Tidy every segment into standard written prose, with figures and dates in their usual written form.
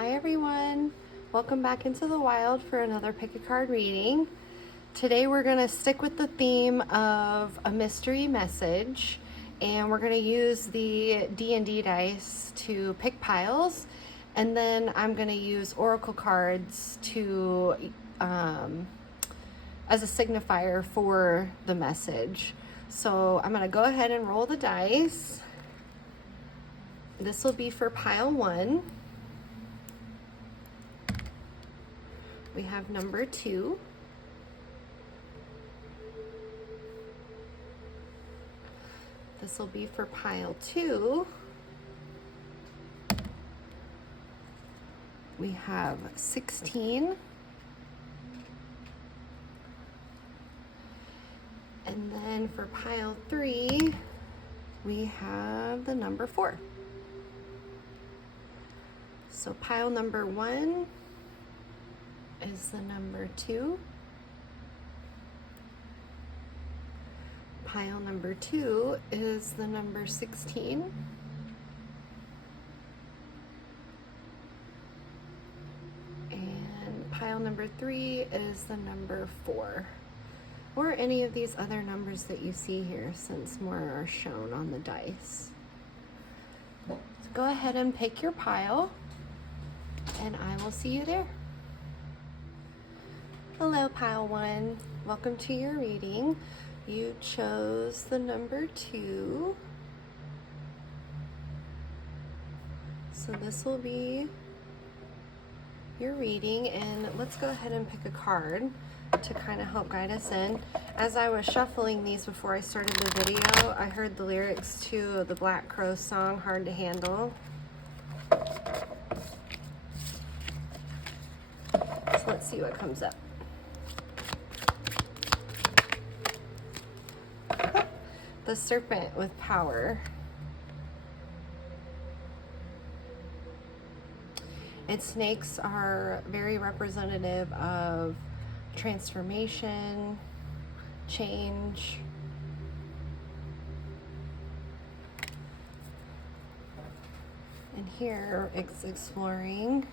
Hi everyone, welcome back into the wild for another pick a card reading. Today we're going to stick with the theme of a mystery message, and we're going to use the D&D dice to pick piles, and then I'm going to use oracle cards to as a signifier for the message. So I'm going to go ahead and roll the dice. This will be for pile 1. We have number 2. This will be for pile 2. We have 16. And then for pile 3, we have the number 4. So pile number 1 is the number 2. Pile number 2 is the number 16. And pile number 3 is the number 4. Or any of these other numbers that you see here, since more are shown on the dice. So go ahead and pick your pile, and I will see you there. Hello, pile 1. Welcome to your reading. You chose the number 2. So this will be your reading, and let's go ahead and pick a card to kind of help guide us in. As I was shuffling these before I started the video, I heard the lyrics to the Black Crow song, Hard to Handle. So let's see what comes up. The serpent with power. And snakes are very representative of transformation, change. And here it's exploring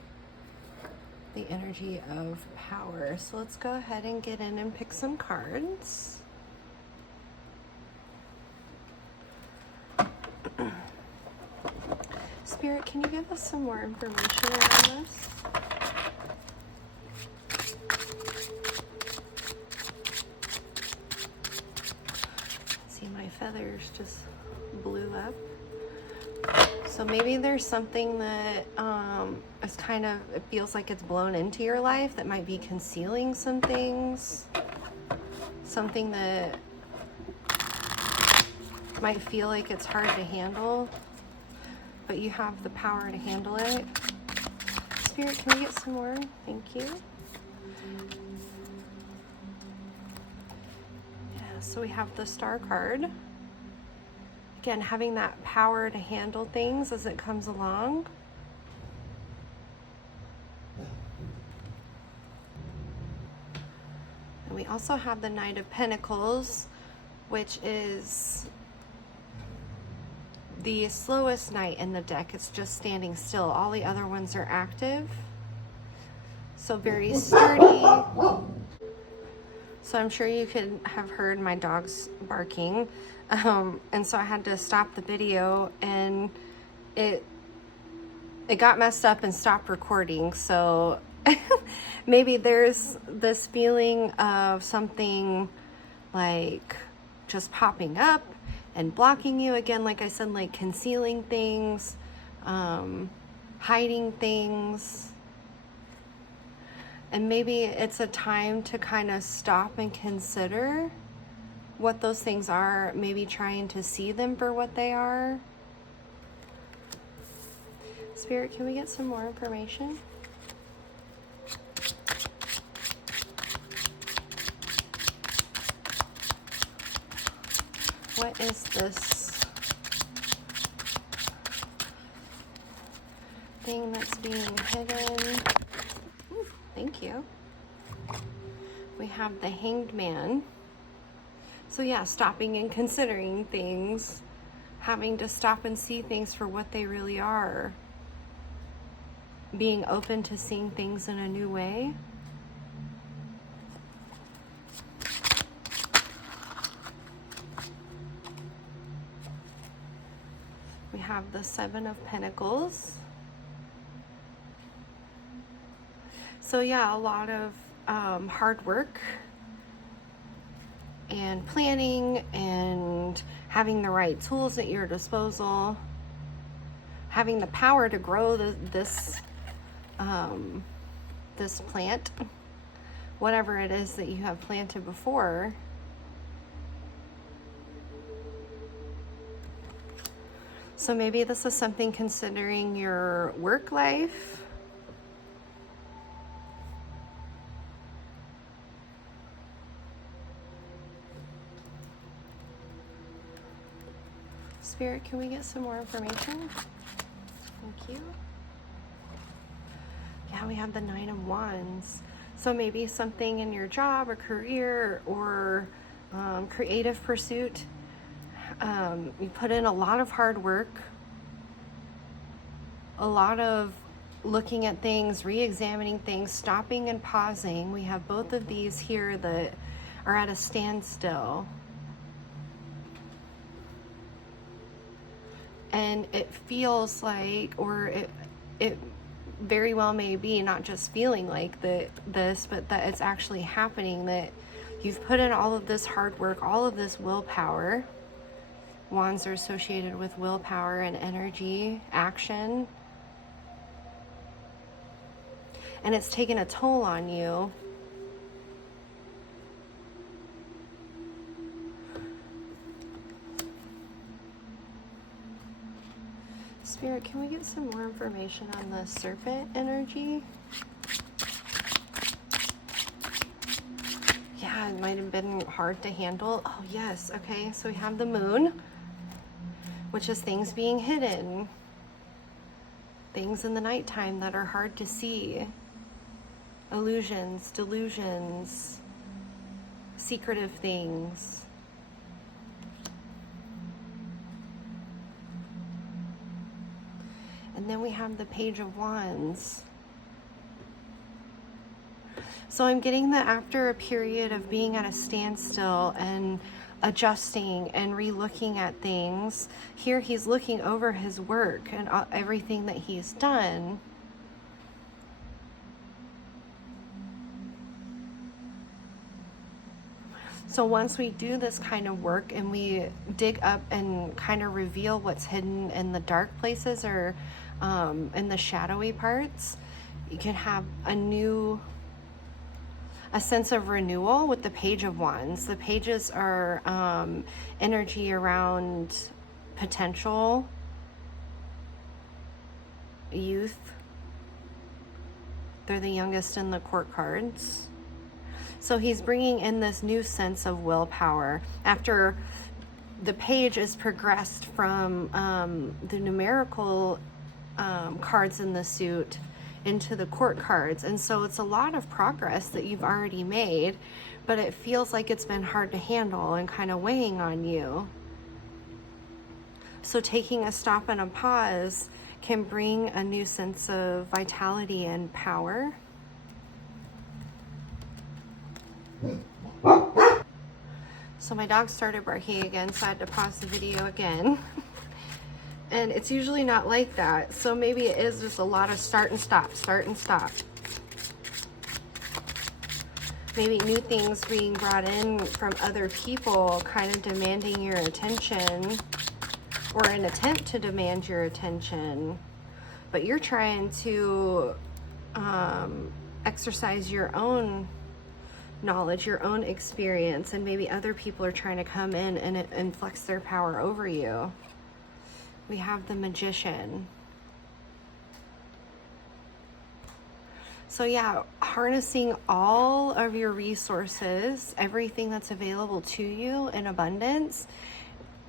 the energy of power. So let's go ahead and get in and pick some cards. Spirit, can you give us some more information around this? See, my feathers just blew up. So maybe there's something that is kind of, it feels like it's blown into your life that might be concealing some things. Something that might feel like it's hard to handle, but you have the power to handle it. Spirit, can we get some more? Thank you. Yeah, so we have the Star card. Again, having that power to handle things as it comes along. And we also have the Knight of Pentacles, which is the slowest knight in the deck. It's just standing still. All the other ones are active. So very sturdy. So I'm sure you could have heard my dogs barking. And so I had to stop the video, and it got messed up and stopped recording. So maybe there's this feeling of something like just popping up and blocking you again, like I said, like concealing things, hiding things. And maybe it's a time to kind of stop and consider what those things are, maybe trying to see them for what they are. Spirit, can we get some more information? What is this thing that's being hidden? Ooh, thank you. We have the Hanged Man. So yeah, stopping and considering things, having to stop and see things for what they really are. being open to seeing things in a new way. We have the Seven of Pentacles. So yeah, a lot of hard work and planning and having the right tools at your disposal, having the power to grow this plant, whatever it is that you have planted before. So maybe this is something considering your work life. Spirit, can we get some more information? Thank you. Yeah, we have the Nine of Wands. So maybe something in your job or career or creative pursuit. You put in a lot of hard work, a lot of looking at things, re-examining things, stopping and pausing. We have both of these here that are at a standstill. And it feels like, or it very well may be not just feeling like this, but that it's actually happening, that you've put in all of this hard work, all of this willpower. Wands are associated with willpower and energy, action. And it's taken a toll on you. Spirit, can we get some more information on the serpent energy? Yeah, it might have been hard to handle. Oh, yes. Okay, so we have the moon, which is things being hidden. Things in the nighttime that are hard to see. Illusions, delusions, secretive things. And then we have the Page of Wands. So I'm getting that after a period of being at a standstill and adjusting and re-looking at things, here he's looking over his work and everything that he's done. So once we do this kind of work and we dig up and kind of reveal what's hidden in the dark places or in the shadowy parts, you can have a sense of renewal with the Page of Wands. The pages are energy around potential, youth. They're the youngest in the court cards. So he's bringing in this new sense of willpower after the page is progressed from the numerical cards in the suit into the court cards. And so it's a lot of progress that you've already made, but it feels like it's been hard to handle and kind of weighing on you. So taking a stop and a pause can bring a new sense of vitality and power. So my dog started barking again, so I had to pause the video again. And it's usually not like that. So maybe it is just a lot of start and stop, start and stop. Maybe new things being brought in from other people kind of demanding your attention, or an attempt to demand your attention. But you're trying to exercise your own knowledge, your own experience, and maybe other people are trying to come in and flex their power over you. We have the Magician. So yeah, harnessing all of your resources, everything that's available to you in abundance.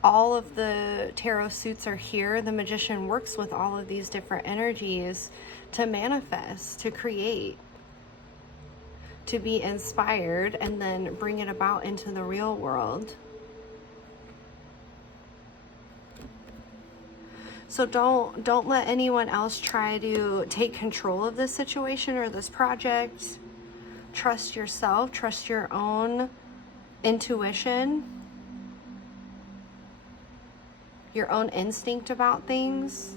All of the tarot suits are here. The Magician works with all of these different energies to manifest, to create, to be inspired, and then bring it about into the real world. So don't let anyone else try to take control of this situation or this project. Trust yourself, trust your own intuition, your own instinct about things,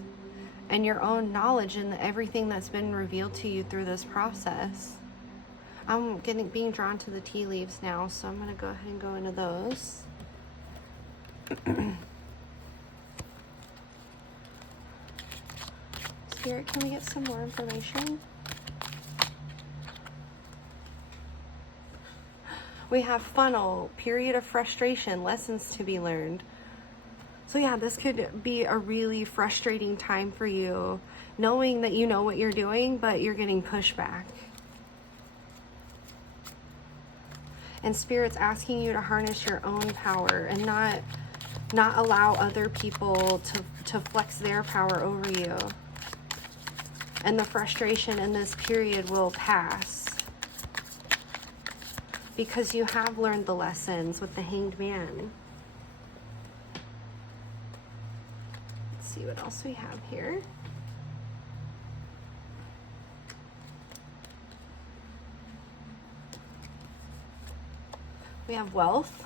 and your own knowledge and everything that's been revealed to you through this process. I'm being drawn to the tea leaves now, so I'm going to go ahead and go into those. Spirit, can we get some more information? We have funnel, period of frustration, lessons to be learned. So yeah, this could be a really frustrating time for you, knowing that you know what you're doing, but you're getting pushback. And Spirit's asking you to harness your own power and not allow other people to flex their power over you. And the frustration in this period will pass, because you have learned the lessons with the Hanged Man. Let's see what else we have here. We have wealth.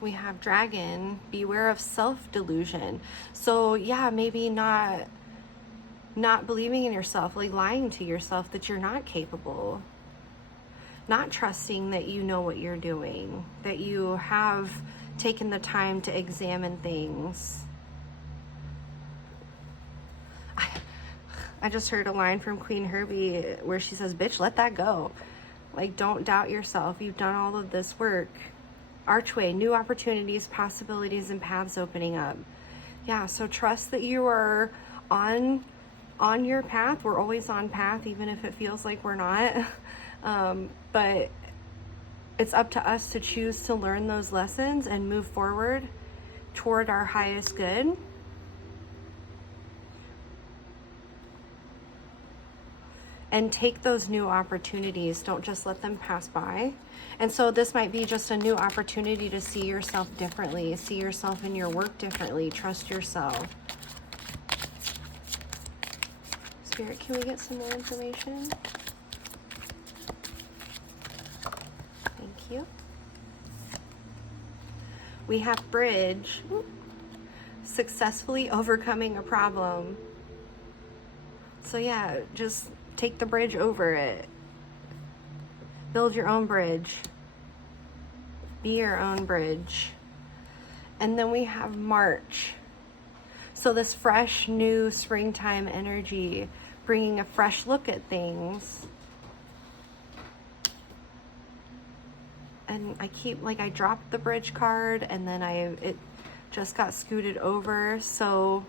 We have dragon. Beware of self-delusion. So yeah, maybe not believing in yourself, like lying to yourself that you're not capable. Not trusting that you know what you're doing, that you have taken the time to examine things. I just heard a line from Queen Herbie where she says, bitch, let that go. Like, don't doubt yourself. You've done all of this work. Archway, new opportunities, possibilities, and paths opening up. Yeah, so trust that you are on your path. We're always on path, even if it feels like we're not. But it's up to us to choose to learn those lessons and move forward toward our highest good. And take those new opportunities. Don't just let them pass by. And so this might be just a new opportunity to see yourself differently, see yourself in your work differently, trust yourself. Spirit, can we get some more information? Thank you. We have bridge. Successfully overcoming a problem. So yeah, just take the bridge over it. Build your own bridge. Be your own bridge. And then we have March. So this fresh, new springtime energy, bringing a fresh look at things. And I dropped the bridge card and then it just got scooted over. So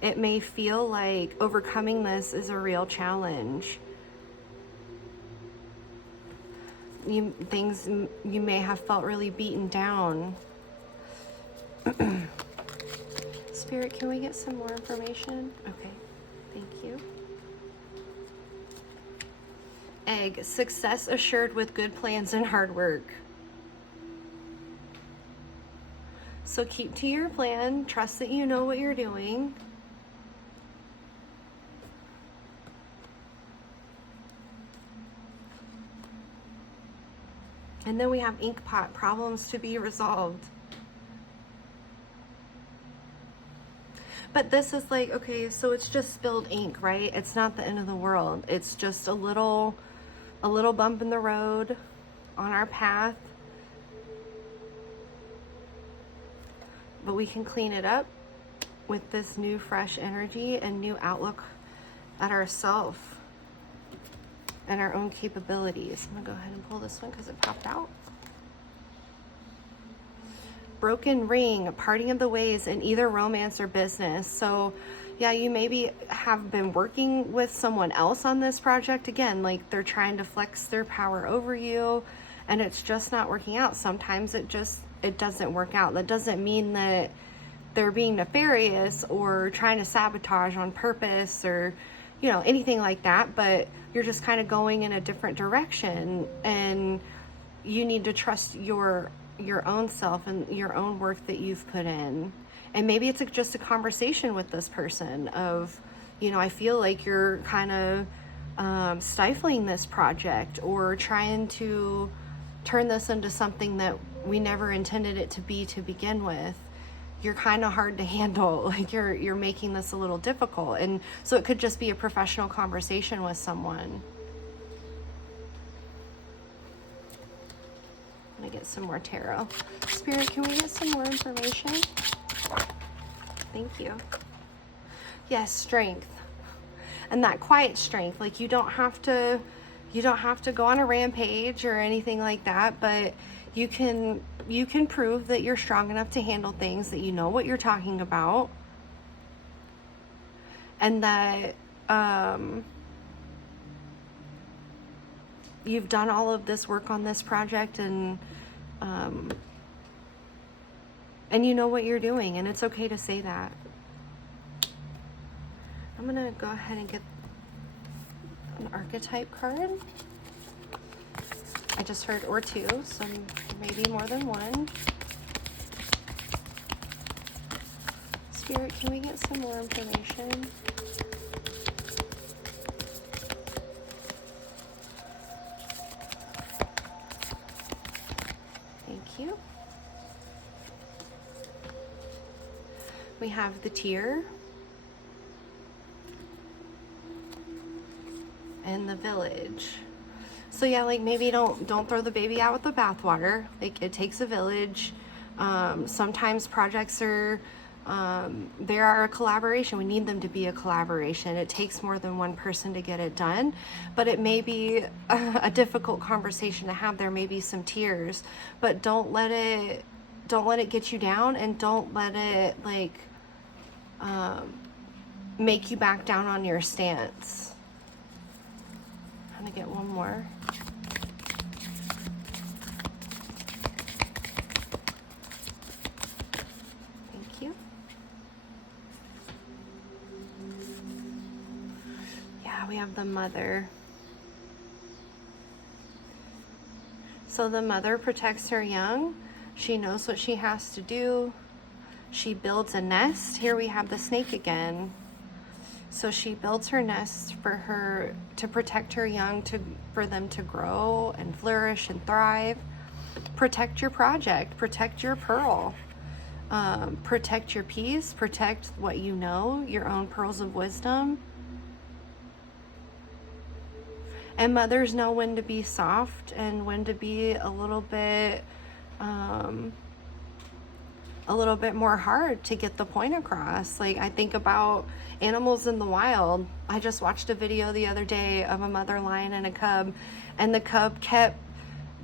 it may feel like overcoming this is a real challenge. You may have felt really beaten down. Spirit, can we get some more information? Okay, thank you. Egg, success assured with good plans and hard work. So keep to your plan, trust that you know what you're doing. And then we have Inkpot, problems to be resolved. But this is like, okay, so it's just spilled ink, right? It's not the end of the world. It's just a little bump in the road on our path. But we can clean it up with this new fresh energy and new outlook at ourselves and our own capabilities. I'm gonna go ahead and pull this one because it popped out. Broken ring, parting of the ways in either romance or business. So yeah, you maybe have been working with someone else on this project. Again, like they're trying to flex their power over you and it's just not working out. Sometimes it doesn't work out. That doesn't mean that they're being nefarious or trying to sabotage on purpose or, you know, anything like that, but you're just kind of going in a different direction. And you need to trust your own self and your own work that you've put in. And maybe it's just a conversation with this person of, you know, I feel like you're kind of stifling this project or trying to turn this into something that we never intended it to be to begin with. You're kind of hard to handle. Like you're making this a little difficult. And so it could just be a professional conversation with someone. I'm gonna get some more tarot. Spirit, can we get some more information? Thank you. Yes, strength. And that quiet strength. Like you don't have to go on a rampage or anything like that, but you can prove that you're strong enough to handle things, that you know what you're talking about, and that you've done all of this work on this project, and you know what you're doing, and it's okay to say that. I'm gonna go ahead and get an archetype card. I just heard or two, so maybe more than one. Spirit, can we get some more information? Thank you. We have the tear and the village. So yeah, like maybe don't throw the baby out with the bathwater. Like it takes a village. Sometimes projects are they are a collaboration. We need them to be a collaboration. It takes more than one person to get it done, but it may be a difficult conversation to have. There may be some tears, but don't let it get you down, and don't let it like make you back down on your stance. I'm gonna get one more. Thank you. Yeah, we have the mother. So the mother protects her young. She knows what she has to do. She builds a nest. Here we have the snake again. So she builds her nest for her to protect her young, for them to grow and flourish and thrive. Protect your project, protect your pearl, protect your peace, protect what you know, your own pearls of wisdom. And mothers know when to be soft and when to be a little bit more hard to get the point across. Like I think about animals in the wild. I just watched a video the other day of a mother lion and a cub, and the cub kept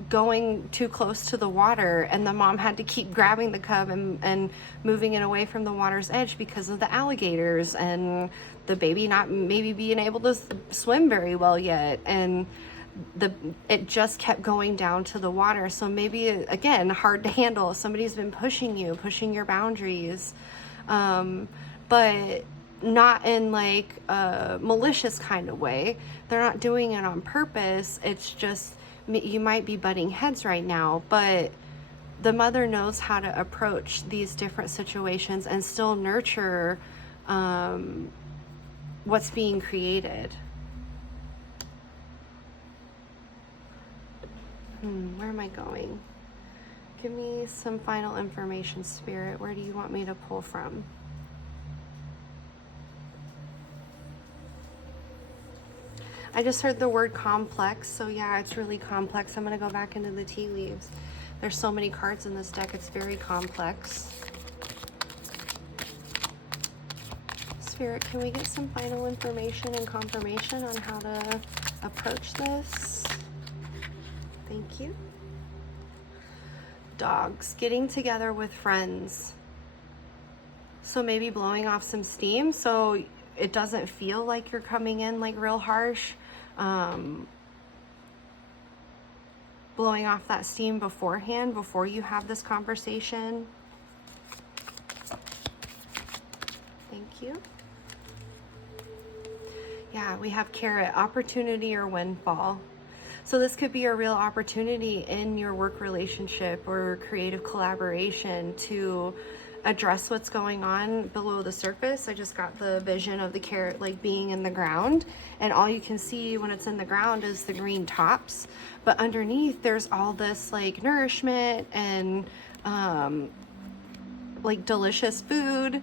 going too close to the water, and the mom had to keep grabbing the cub and moving it away from the water's edge because of the alligators and the baby not maybe being able to swim very well yet, and it just kept going down to the water. So maybe again, hard to handle. Somebody's been pushing your boundaries, but not in like a malicious kind of way. They're not doing it on purpose. It's just you might be butting heads right now, but the mother knows how to approach these different situations and still nurture what's being created. Where am I going? Give me some final information, Spirit. Where do you want me to pull from? I just heard the word complex, so yeah, it's really complex. I'm going to go back into the tea leaves. There's so many cards in this deck, it's very complex. Spirit, can we get some final information and confirmation on how to approach this? Thank you. Dogs, getting together with friends. So maybe blowing off some steam so it doesn't feel like you're coming in like real harsh. Blowing off that steam beforehand, before you have this conversation. Thank you. Yeah, we have carrot, opportunity or windfall. So this could be a real opportunity in your work relationship or creative collaboration to address what's going on below the surface. I just got the vision of the carrot like being in the ground, and all you can see when it's in the ground is the green tops, but underneath there's all this like nourishment and like delicious food.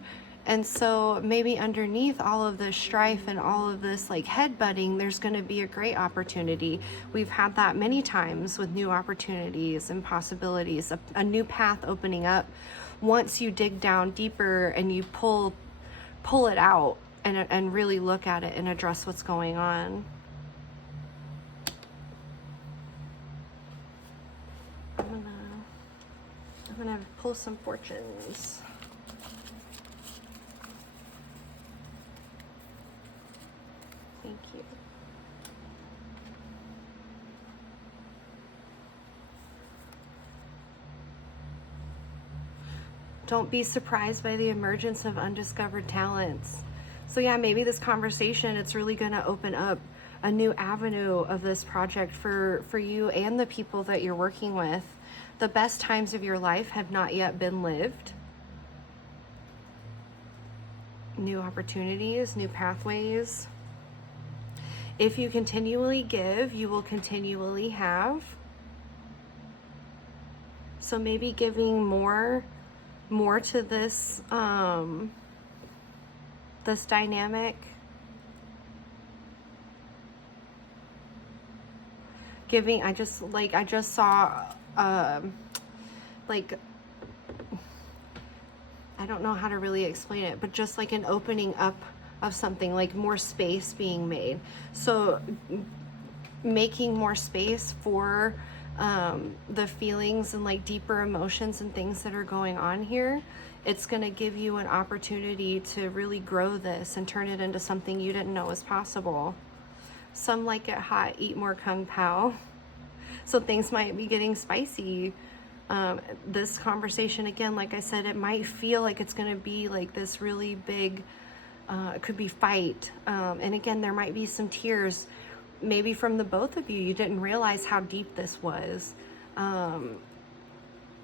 And so maybe underneath all of this strife and all of this like headbutting, there's going to be a great opportunity. We've had that many times with new opportunities and possibilities, a new path opening up once you dig down deeper and you pull it out and really look at it and address what's going on. I'm gonna pull some fortunes. Thank you. Don't be surprised by the emergence of undiscovered talents. So yeah, maybe this conversation, it's really going to open up a new avenue of this project for you and the people that you're working with. The best times of your life have not yet been lived. New opportunities, new pathways. If you continually give, you will continually have. So maybe giving more to this this dynamic. Giving, I just saw like, I don't know how to really explain it, but just like an opening up of something, like more space being made. So making more space for the feelings and like deeper emotions and things that are going on here, it's going to give you an opportunity to really grow this and turn it into something you didn't know was possible. Some like it hot, eat more kung pao. So things might be getting spicy. This conversation, again, like I said, it might feel like it's going to be like this really big, it could be fight. And again, there might be some tears, maybe from the both of you. You didn't realize how deep this was.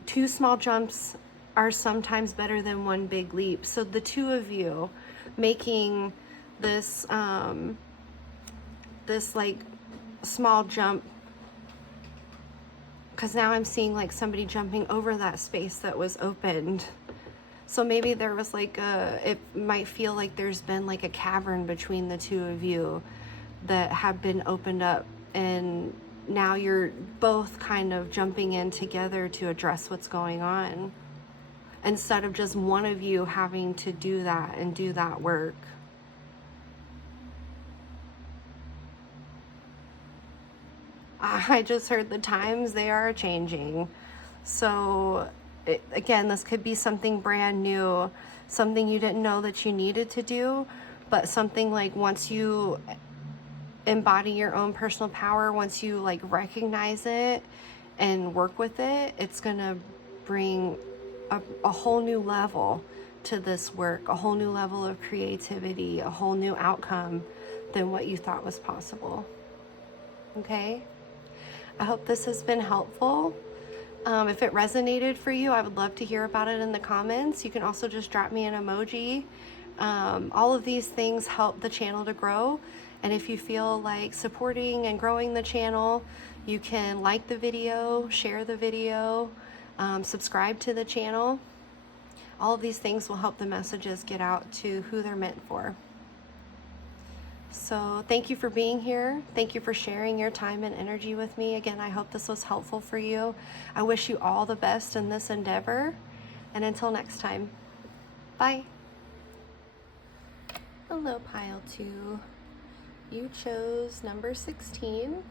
Two small jumps are sometimes better than one big leap. So the two of you making this, this like small jump, because now I'm seeing like somebody jumping over that space that was opened. So maybe there was like it might feel like there's been like a cavern between the two of you that have been opened up, and now you're both kind of jumping in together to address what's going on, instead of just one of you having to do that and do that work. I just heard the times, they are changing. So again, this could be something brand new, something you didn't know that you needed to do, but something like once you embody your own personal power, once you like recognize it and work with it, it's gonna bring a whole new level to this work, a whole new level of creativity, a whole new outcome than what you thought was possible. Okay? I hope this has been helpful. If it resonated for you, I would love to hear about it in the comments. You can also just drop me an emoji. All of these things help the channel to grow. And if you feel like supporting and growing the channel, you can like the video, share the video, subscribe to the channel. All of these things will help the messages get out to who they're meant for. So thank you for being here. Thank you for sharing your time and energy with me. Again, I hope this was helpful for you. I wish you all the best in this endeavor. And until next time, bye. Hello, pile 2. You chose number 16.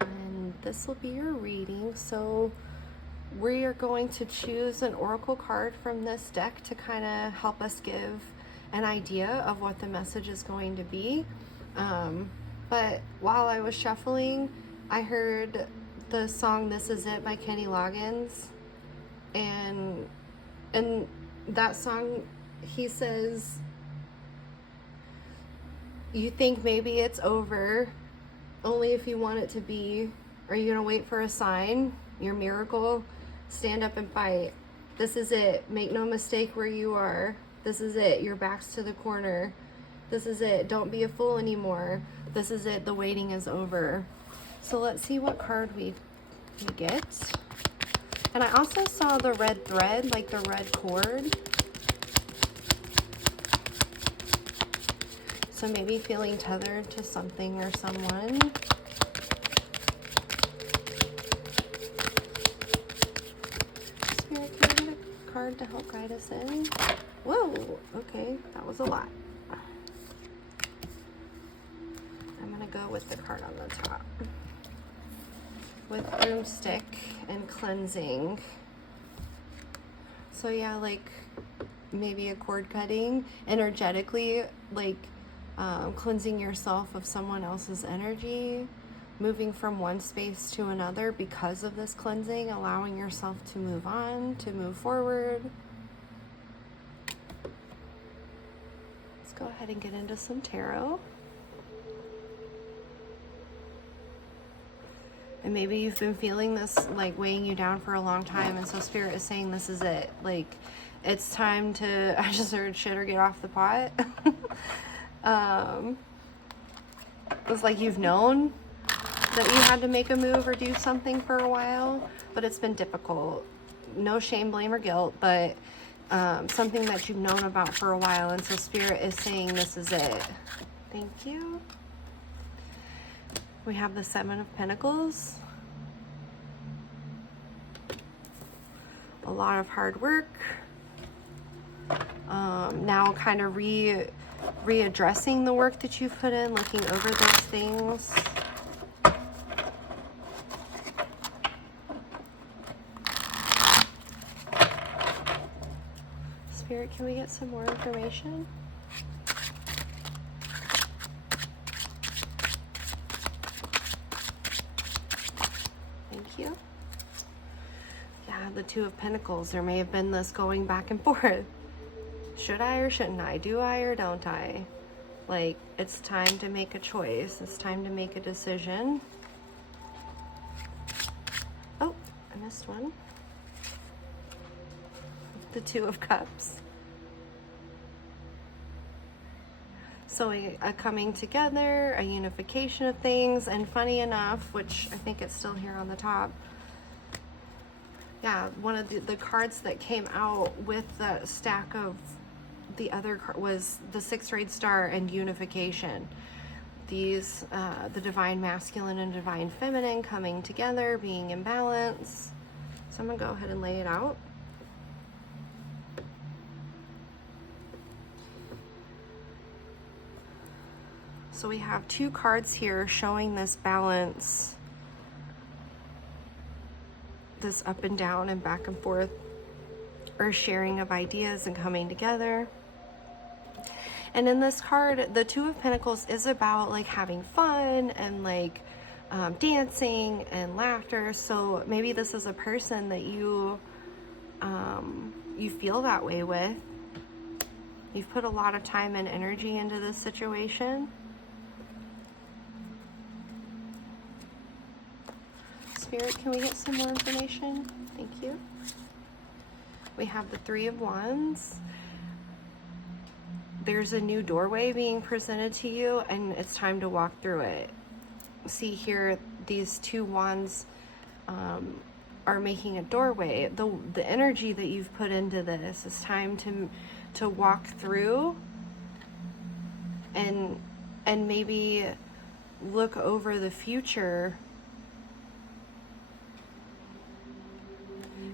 And this will be your reading. So we are going to choose an oracle card from this deck to kind of help us give an idea of what the message is going to be. But while I was shuffling, I heard the song This Is It by Kenny Loggins. And in that song, he says, you think maybe it's over, only if you want it to be. Are you going to wait for a sign, your miracle? Stand up and fight. This is it. Make no mistake where you are. This is it. Your back's to the corner. This is it. Don't be a fool anymore. This is it. The waiting is over. So let's see what card we get. And I also saw the red thread, like the red cord. So maybe feeling tethered to something or someone. Spirit, can I get a card to help guide us in? Whoa, okay, that was a lot. I'm gonna go with the card on the top. With broomstick and cleansing. So yeah, like maybe a cord cutting, energetically, like cleansing yourself of someone else's energy, moving from one space to another because of this cleansing, allowing yourself to move on, to move forward. Let's go ahead and get into some tarot. And maybe you've been feeling this like weighing you down for a long time, and so Spirit is saying this is it. Like, it's time to, I just heard shit or get off the pot. It's like you've known that you had to make a move or do something for a while, but it's been difficult. No shame, blame, or guilt, but something that you've known about for a while, and so Spirit is saying this is it. Thank you. We have the Seven of Pentacles. A lot of hard work. Now kind of readdressing the work that you've put in, looking over those things. Spirit, can we get some more information? Thank you. Yeah, the Two of Pentacles. There may have been this going back and forth. Should I or shouldn't I? Do I or don't I? Like, it's time to make a choice. It's time to make a decision. Oh, I missed one. The Two of Cups. So a coming together, a unification of things, and funny enough, which I think it's still here on the top, yeah, one of the cards that came out with the stack of the other card was the Six-Rayed Star and unification. These, the divine masculine and divine feminine coming together, being in balance. So I'm gonna go ahead and lay it out. So we have two cards here showing this balance, this up and down and back and forth, or sharing of ideas and coming together. And in this card, the Two of Pentacles is about like having fun and like dancing and laughter. So maybe this is a person that you feel that way with. You've put a lot of time and energy into this situation. Spirit, can we get some more information? Thank you. We have the Three of Wands. There's a new doorway being presented to you, and it's time to walk through it. See here, these two wands are making a doorway. The energy that you've put into this is time to walk through and maybe look over the future.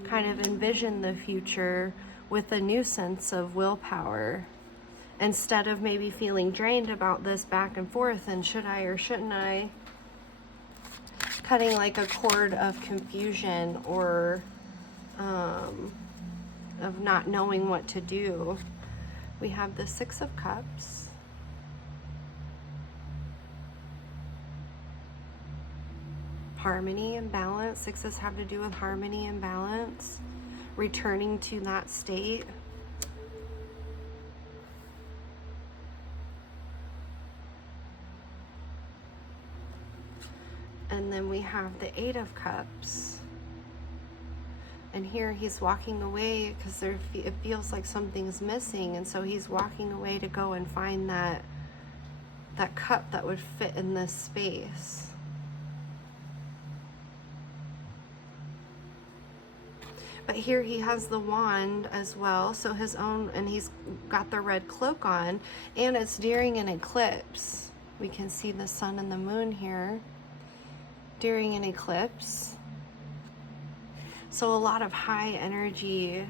Kind of envision the future with a new sense of willpower, instead of maybe feeling drained about this back and forth and should I or shouldn't I, cutting like a cord of confusion or of not knowing what to do. We have the Six of Cups. Harmony and balance. Sixes have to do with harmony and balance, returning to that state. And then we have the Eight of Cups. And here he's walking away because it feels like something's missing. And so he's walking away to go and find that cup that would fit in this space. But here he has the wand as well, so his own, and he's got the red cloak on, and it's during an eclipse. We can see the sun and the moon here during an eclipse. So a lot of high energy,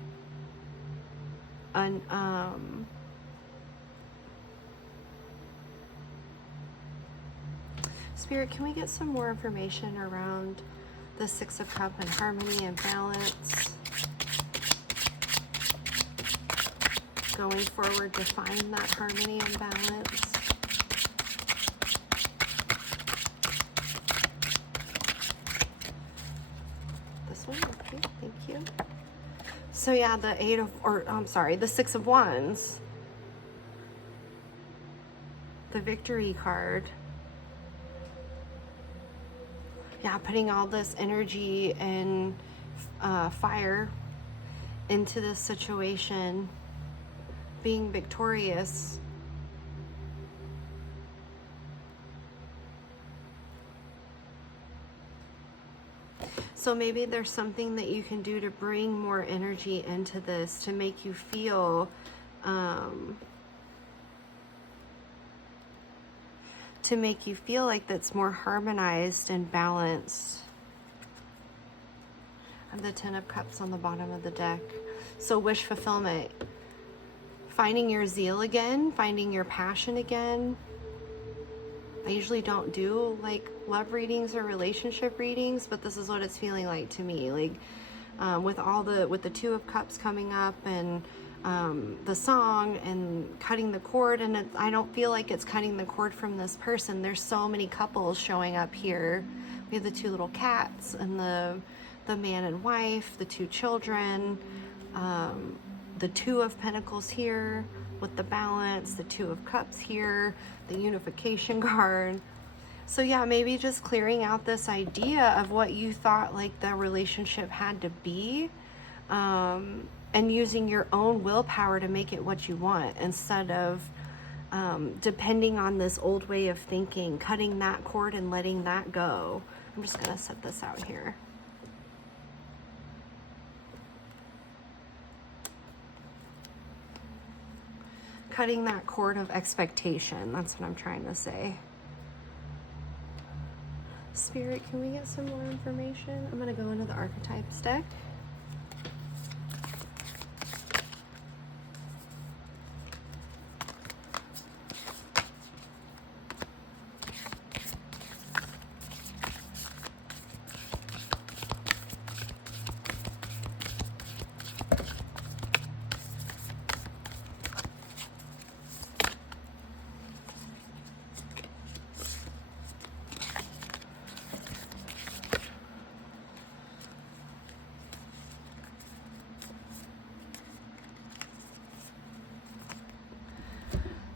Spirit, can we get some more information around the Six of Cups and harmony and balance? Going forward to find that harmony and balance. This one, okay, thank you. So yeah, the Six of Wands. The Victory card. Yeah, putting all this energy and fire into this situation, being victorious. So maybe there's something that you can do to bring more energy into this, to make you feel like that's more harmonized and balanced. And the Ten of Cups on the bottom of the deck. So wish fulfillment. Finding your zeal again, finding your passion again. I usually don't do like love readings or relationship readings, but this is what it's feeling like to me. Like with the Two of Cups coming up and the song and cutting the cord, and I don't feel like it's cutting the cord from this person. There's so many couples showing up here. We have the two little cats and the man and wife, the two children, the Two of Pentacles here with the balance, the Two of Cups here, the unification card. So yeah, maybe just clearing out this idea of what you thought like the relationship had to be, and using your own willpower to make it what you want, instead of depending on this old way of thinking, cutting that cord and letting that go. I'm just gonna set this out here. Cutting that cord of expectation, that's what I'm trying to say. Spirit, can we get some more information? I'm gonna go into the archetypes deck.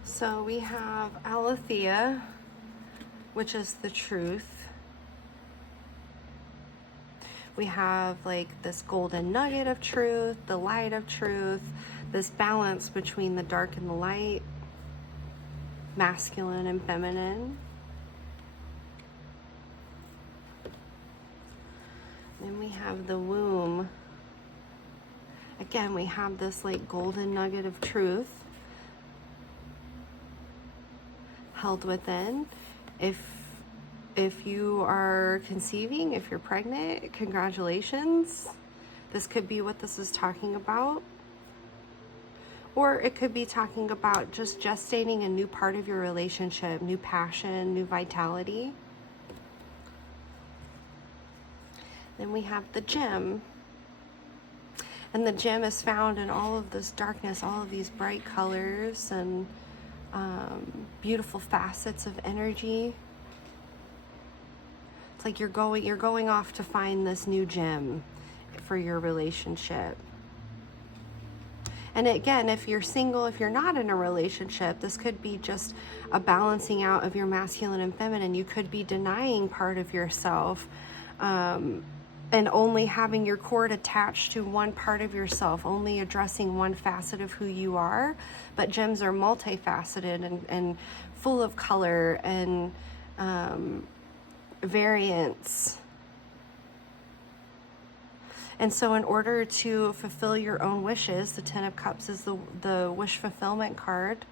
So we have Aletheia, which is the truth. We have like this golden nugget of truth, the light of truth, this balance between the dark and the light, masculine and feminine. Then we have the womb. Again, we have this like golden nugget of truth held within. If you are conceiving, if you're pregnant, congratulations. This could be what this is talking about. Or it could be talking about just gestating a new part of your relationship, new passion, new vitality. Then we have the gem. And the gem is found in all of this darkness, all of these bright colors and beautiful facets of energy. It's like you're going off to find this new gem for your relationship. And again, if you're single, if you're not in a relationship, this could be just a balancing out of your masculine and feminine. You could be denying part of yourself, and only having your cord attached to one part of yourself, only addressing one facet of who you are. But gems are multifaceted and full of color and variance. And so in order to fulfill your own wishes, the Ten of Cups is the wish fulfillment card.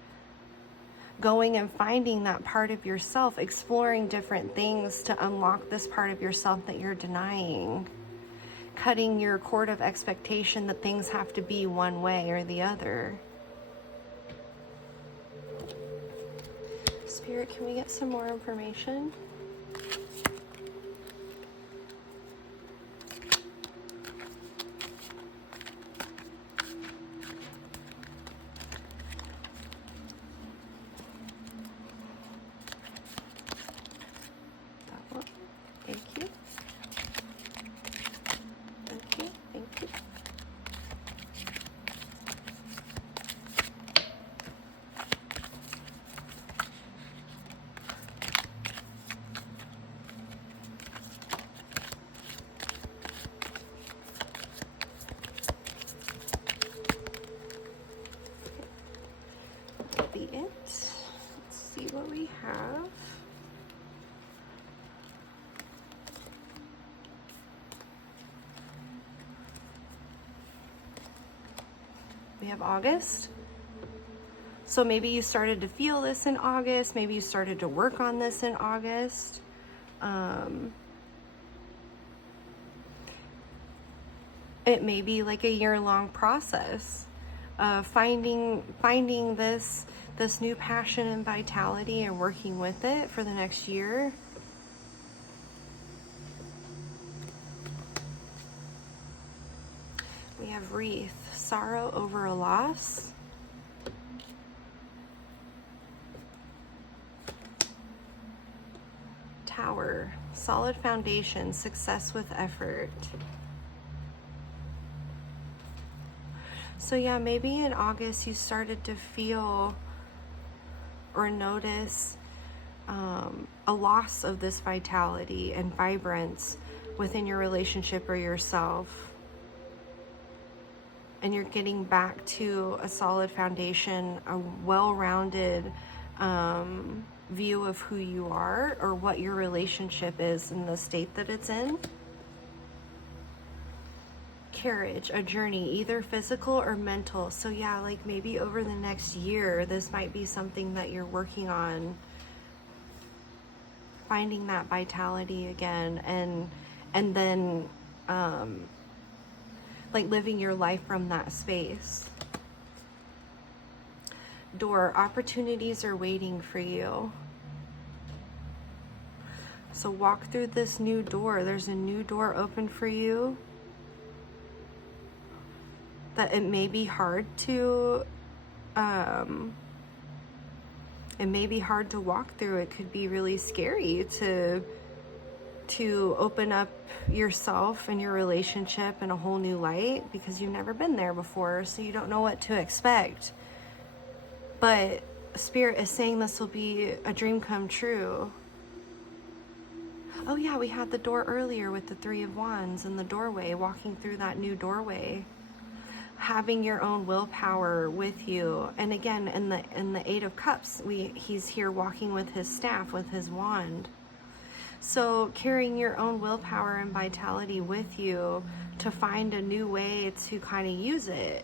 Going and finding that part of yourself, exploring different things to unlock this part of yourself that you're denying. Cutting your cord of expectation that things have to be one way or the other. Spirit, can we get some more information? Thank you. Thank you. Thank you. That'll be it. Let's see what we have. We have August. So maybe you started to feel this in August. Maybe you started to work on this in August. It may be like a year-long process of finding this new passion and vitality and working with it for the next year. We have Wreath, sorrow over a loss. Tower, solid foundation, success with effort. So yeah, maybe in August you started to feel or notice a loss of this vitality and vibrance within your relationship or yourself. And you're getting back to a solid foundation, a well-rounded view of who you are or what your relationship is in the state that it's in. Carriage, a journey, either physical or mental. So yeah, like maybe over the next year, this might be something that you're working on, finding that vitality again, and then like living your life from that space. Door, opportunities are waiting for you. So walk through this new door. There's a new door open for you. That it may be hard to walk through. It could be really scary to open up yourself and your relationship in a whole new light because you've never been there before, so you don't know what to expect. But Spirit is saying this will be a dream come true. Oh yeah, we had the door earlier with the Three of Wands and the doorway, walking through that new doorway. Having your own willpower with you. And again, in the Eight of Cups, he's here walking with his staff, with his wand. So carrying your own willpower and vitality with you to find a new way to kind of use it.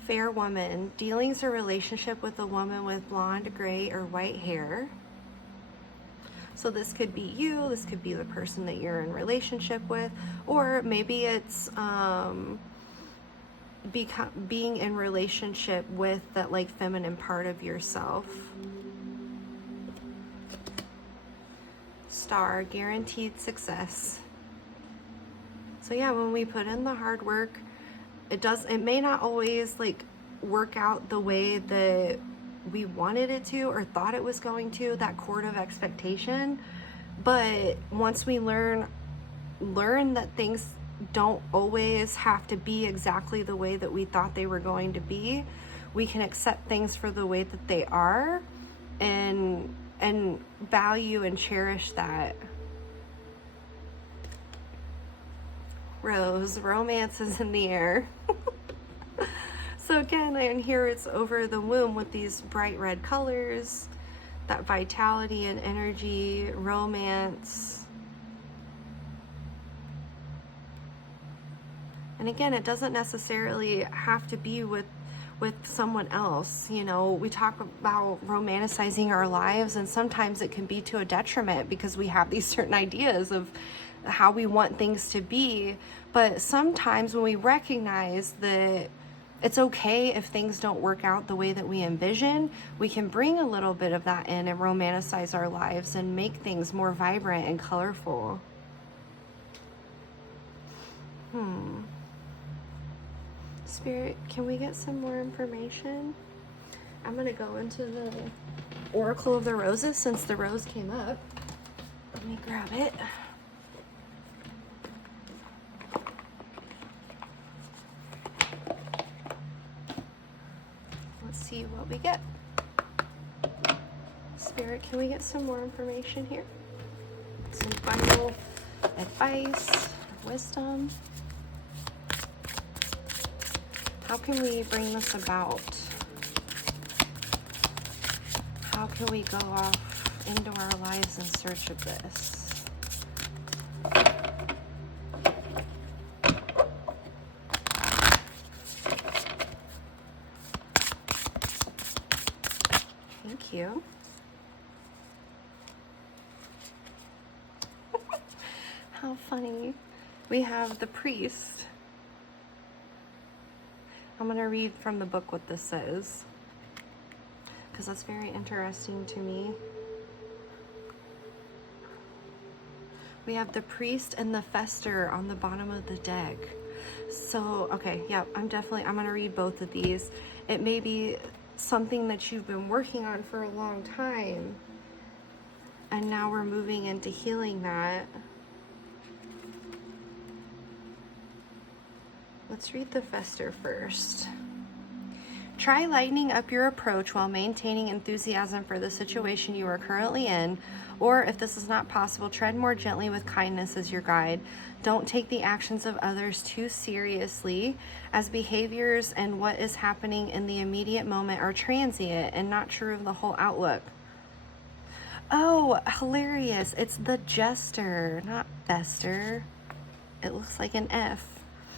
Fair woman, dealings or relationship with a woman with blonde, gray, or white hair. So this could be you, this could be the person that you're in relationship with, or maybe it's being in relationship with that like feminine part of yourself. Star, guaranteed success. So yeah, when we put in the hard work, it may not always like work out the way that we wanted it to or thought it was going to, that cord of expectation. But once we learn that things don't always have to be exactly the way that we thought they were going to be. We can accept things for the way that they are and value and cherish that. Rose, romance is in the air. So again, and here it's over the womb with these bright red colors, that vitality and energy, romance. And again, it doesn't necessarily have to be with someone else. You know, we talk about romanticizing our lives, and sometimes it can be to a detriment because we have these certain ideas of how we want things to be. But sometimes when we recognize that it's okay if things don't work out the way that we envision, we can bring a little bit of that in and romanticize our lives and make things more vibrant and colorful. Spirit, can we get some more information? I'm going to go into the Oracle of the Roses since the rose came up. Let me grab it. Let's see what we get. Spirit, can we get some more information here? Some final advice, wisdom. How can we bring this about? How can we go off into our lives in search of this? Thank you. How funny. We have the priest. I'm going to read from the book what this says, because that's very interesting to me. We have the priest and the fester on the bottom of the deck. So, okay, yeah, I'm going to read both of these. It may be something that you've been working on for a long time, and now we're moving into healing that. Let's read the fester first. Try lightening up your approach while maintaining enthusiasm for the situation you are currently in, or if this is not possible, tread more gently with kindness as your guide. Don't take the actions of others too seriously, as behaviors and what is happening in the immediate moment are transient and not true of the whole outlook. Oh, hilarious. It's the jester, not fester. It looks like an F.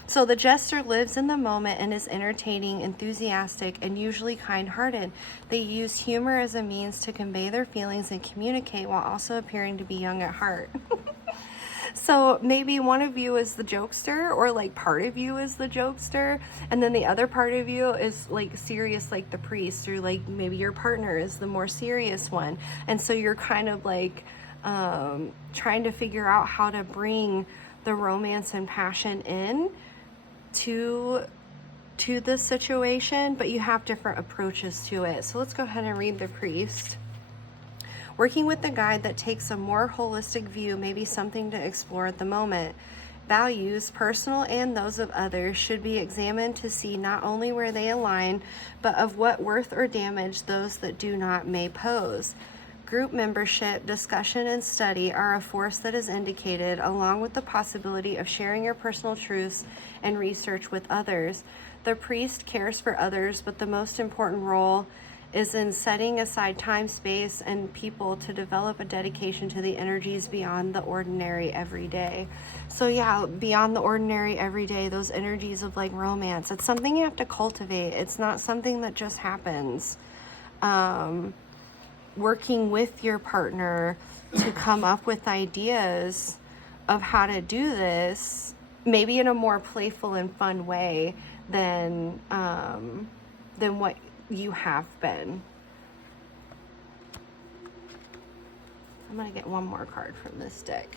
So the jester lives in the moment and is entertaining, enthusiastic, and usually kind-hearted. They use humor as a means to convey their feelings and communicate while also appearing to be young at heart. So maybe one of you is the jokester, or like part of you is the jokester, and then the other part of you is like serious, like the priest, or like maybe your partner is the more serious one. And so you're kind of like trying to figure out how to bring the romance and passion in to this situation, but you have different approaches to it. So let's go ahead and read the priest. Working with a guide that takes a more holistic view may be something to explore at the moment. Values, personal and those of others, should be examined to see not only where they align, but of what worth or damage those that do not may pose. Group membership, discussion, and study are a force that is indicated, along with the possibility of sharing your personal truths and research with others. The priest cares for others, but the most important role is in setting aside time, space, and people to develop a dedication to the energies beyond the ordinary everyday. So yeah, beyond the ordinary everyday, those energies of like romance, it's something you have to cultivate. It's not something that just happens. Working with your partner to come up with ideas of how to do this, maybe in a more playful and fun way than what you have been. I'm gonna get one more card from this deck.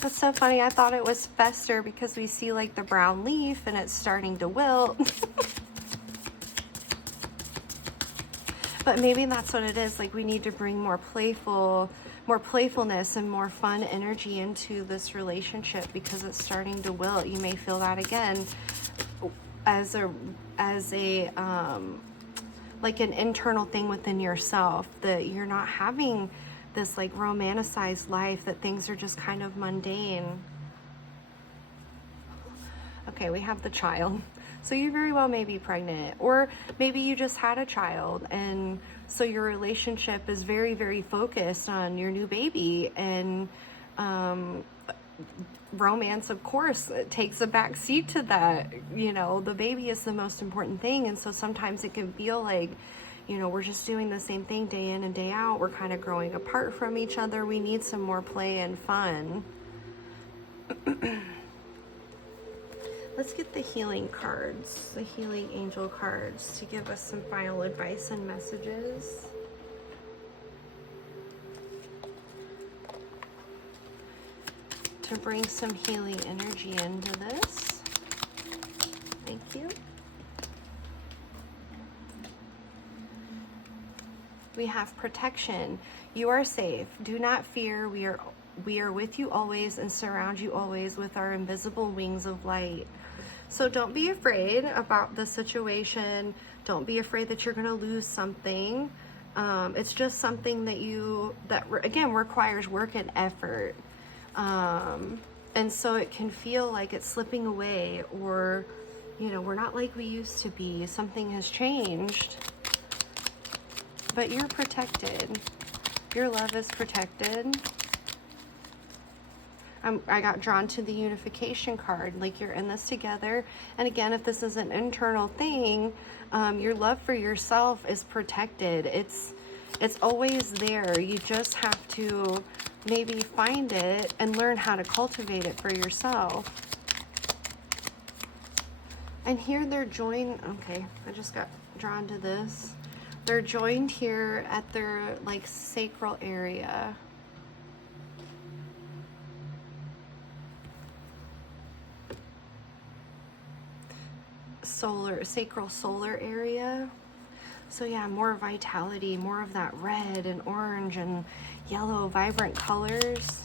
That's so funny. I thought it was fester because we see like the brown leaf and it's starting to wilt. But maybe that's what it is. Like, we need to bring more playfulness and more fun energy into this relationship, because it's starting to wilt. You may feel that again as a like an internal thing within yourself, that you're not having this like romanticized life, that things are just kind of mundane. Okay, we have the child. So you very well may be pregnant, or maybe you just had a child, and so your relationship is very, very focused on your new baby, and romance, of course, it takes a back seat to that. You know, the baby is the most important thing, and so sometimes it can feel like, you know, we're just doing the same thing day in and day out. We're kind of growing apart from each other. We need some more play and fun. Let's get the healing cards, the healing angel cards, to give us some final advice and messages. To bring some healing energy into this. Thank you. We have protection. You are safe. Do not fear. We are with you always and surround you always with our invisible wings of light. So don't be afraid about the situation. Don't be afraid that you're going to lose something. It's just something that again requires work and effort. And so it can feel like it's slipping away, or, you know, we're not like we used to be. Something has changed. But you're protected. Your love is protected. I got drawn to the unification card, like you're in this together. And again, if this is an internal thing, your love for yourself is protected. It's always there. You just have to maybe find it and learn how to cultivate it for yourself. And here they're joined. Okay, I just got drawn to this. They're joined here at their like sacral area. Sacral solar area. So yeah, more vitality, more of that red and orange and yellow vibrant colors.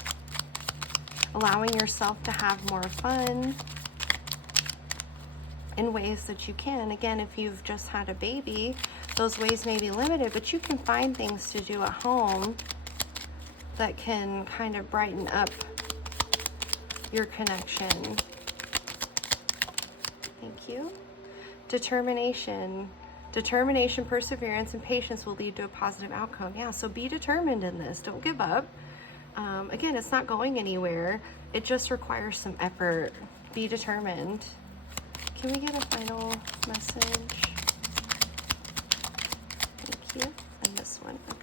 Allowing yourself to have more fun in ways that you can. Again, if you've just had a baby, those ways may be limited, but you can find things to do at home that can kind of brighten up your connection. Thank you. Determination. Determination, perseverance, and patience will lead to a positive outcome. Yeah, so be determined in this. Don't give up. Again, it's not going anywhere. It just requires some effort. Be determined. Can we get a final message? Thank you. And this one. Okay.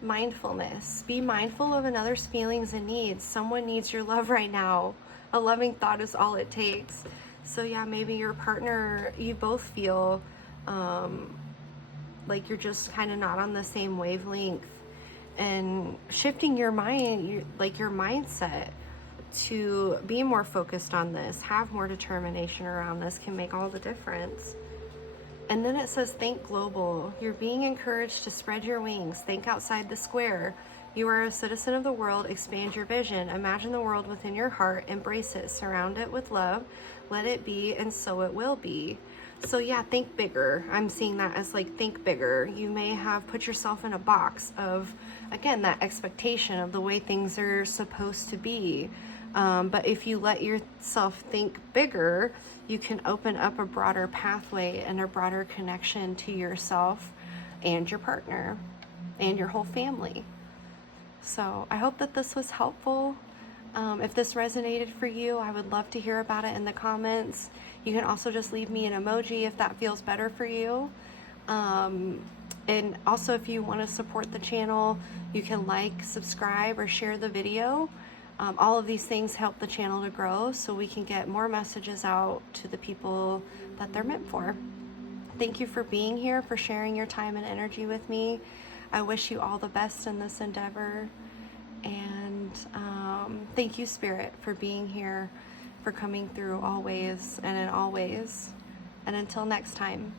Mindfulness. Be mindful of another's feelings and needs. Someone needs your love right now. A loving thought is all it takes. So yeah, maybe your partner, you both feel like you're just kind of not on the same wavelength, and shifting your mind, your mindset to be more focused on this, have more determination around this, can make all the difference. And then it says, think global. You're being encouraged to spread your wings. Think outside the square. You are a citizen of the world. Expand your vision. Imagine the world within your heart. Embrace it. Surround it with love. Let it be, and so it will be. So yeah, think bigger. I'm seeing that as like, think bigger. You may have put yourself in a box of, again, that expectation of the way things are supposed to be. But if you let yourself think bigger, you can open up a broader pathway and a broader connection to yourself and your partner and your whole family. So I hope that this was helpful. If this resonated for you, I would love to hear about it in the comments. You can also just leave me an emoji if that feels better for you. And also, if you want to support the channel, you can like, subscribe, or share the video. All of these things help the channel to grow so we can get more messages out to the people that they're meant for. Thank you for being here, for sharing your time and energy with me. I wish you all the best in this endeavor. And thank you, Spirit, for being here for coming through always and in all ways. And until next time,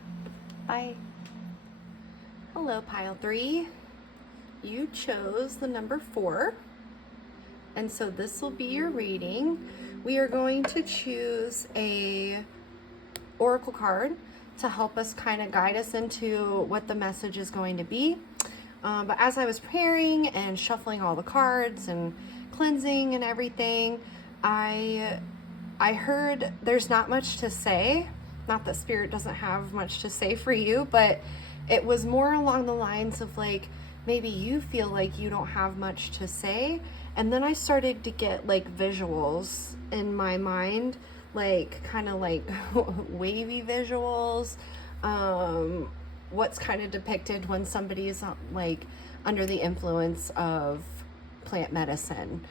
bye. Hello, pile 3. You chose the number 4. And so this will be your reading. We are going to choose a oracle card to help us kind of guide us into what the message is going to be. But as I was preparing and shuffling all the cards and cleansing and everything, I heard there's not much to say. Not that Spirit doesn't have much to say for you, but it was more along the lines of like, maybe you feel like you don't have much to say. And then I started to get like visuals in my mind, like kind of like wavy visuals, what's kind of depicted when somebody is like under the influence of plant medicine.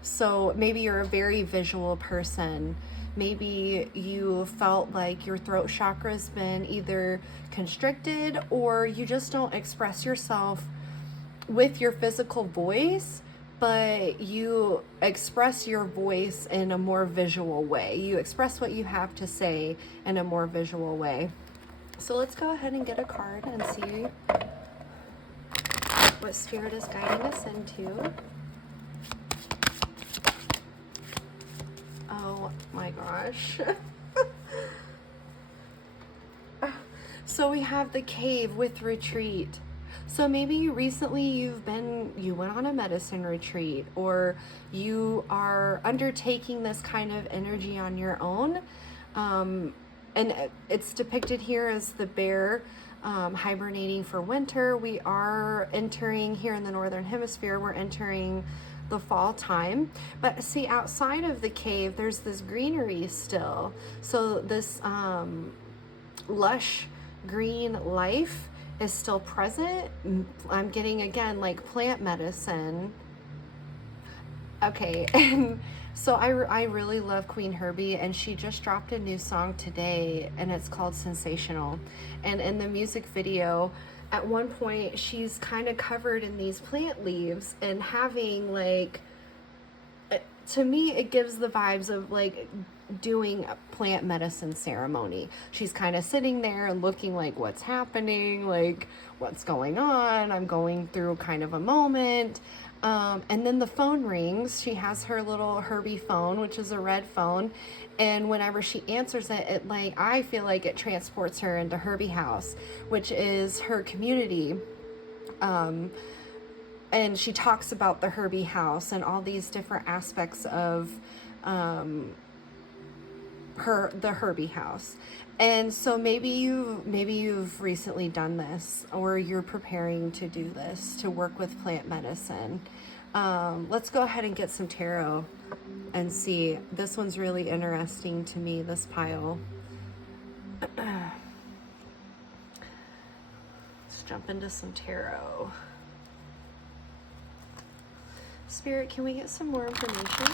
So maybe you're a very visual person. Maybe you felt like your throat chakra's been either constricted, or you just don't express yourself with your physical voice, but you express your voice in a more visual way. You express what you have to say in a more visual way. So let's go ahead and get a card and see what Spirit is guiding us into. Oh my gosh. So we have the cave with retreat. So maybe recently you went on a medicine retreat, or you are undertaking this kind of energy on your own. And it's depicted here as the bear hibernating for winter. We are entering here in the Northern Hemisphere, we're entering the fall time. But see, outside of the cave, there's this greenery still. So this lush green life is still present. I'm getting, again, like plant medicine. Okay, and so I really love Queen Herbie, and she just dropped a new song today, and it's called Sensational. And in the music video, at one point, she's kind of covered in these plant leaves and having like, to me, it gives the vibes of like doing a plant medicine ceremony. She's kind of sitting there and looking like, what's happening? Like, what's going on? I'm going through kind of a moment. And then the phone rings. She has her little Herbie phone, which is a red phone. And whenever she answers it, like, I feel like it transports her into Herbie House, which is her community. And she talks about the Herbie House and all these different aspects of the Herbie House. And so maybe you've recently done this, or you're preparing to do this, to work with plant medicine. Let's go ahead and get some tarot and see. This one's really interesting to me, this pile. Let's jump into some tarot. Spirit, can we get some more information?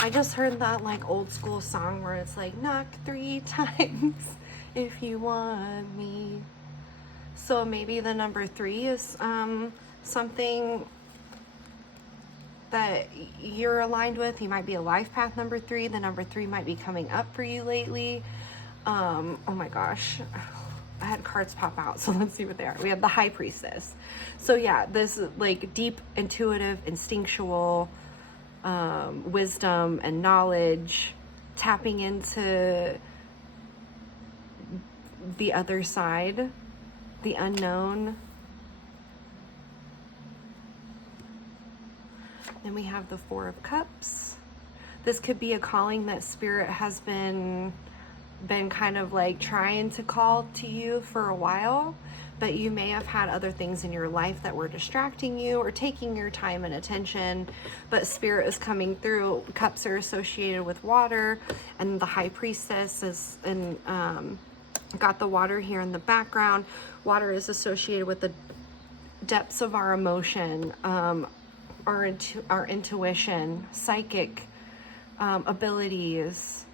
I just heard that like old school song where it's like, knock 3 times if you want me. So maybe the number 3 is something that you're aligned with. You might be a life path number 3. The number 3 might be coming up for you lately. Oh my gosh. I had cards pop out, so let's see what they are. We have the High Priestess. So yeah, this is like deep, intuitive, instinctual wisdom and knowledge, tapping into the other side, the unknown. Then we have the 4 of Cups. This could be a calling that Spirit has been kind of like trying to call to you for a while, but you may have had other things in your life that were distracting you or taking your time and attention, but Spirit is coming through. Cups are associated with water, and the High Priestess is Got the water here in the background. Water is associated with the depths of our emotion, our intuition, psychic abilities,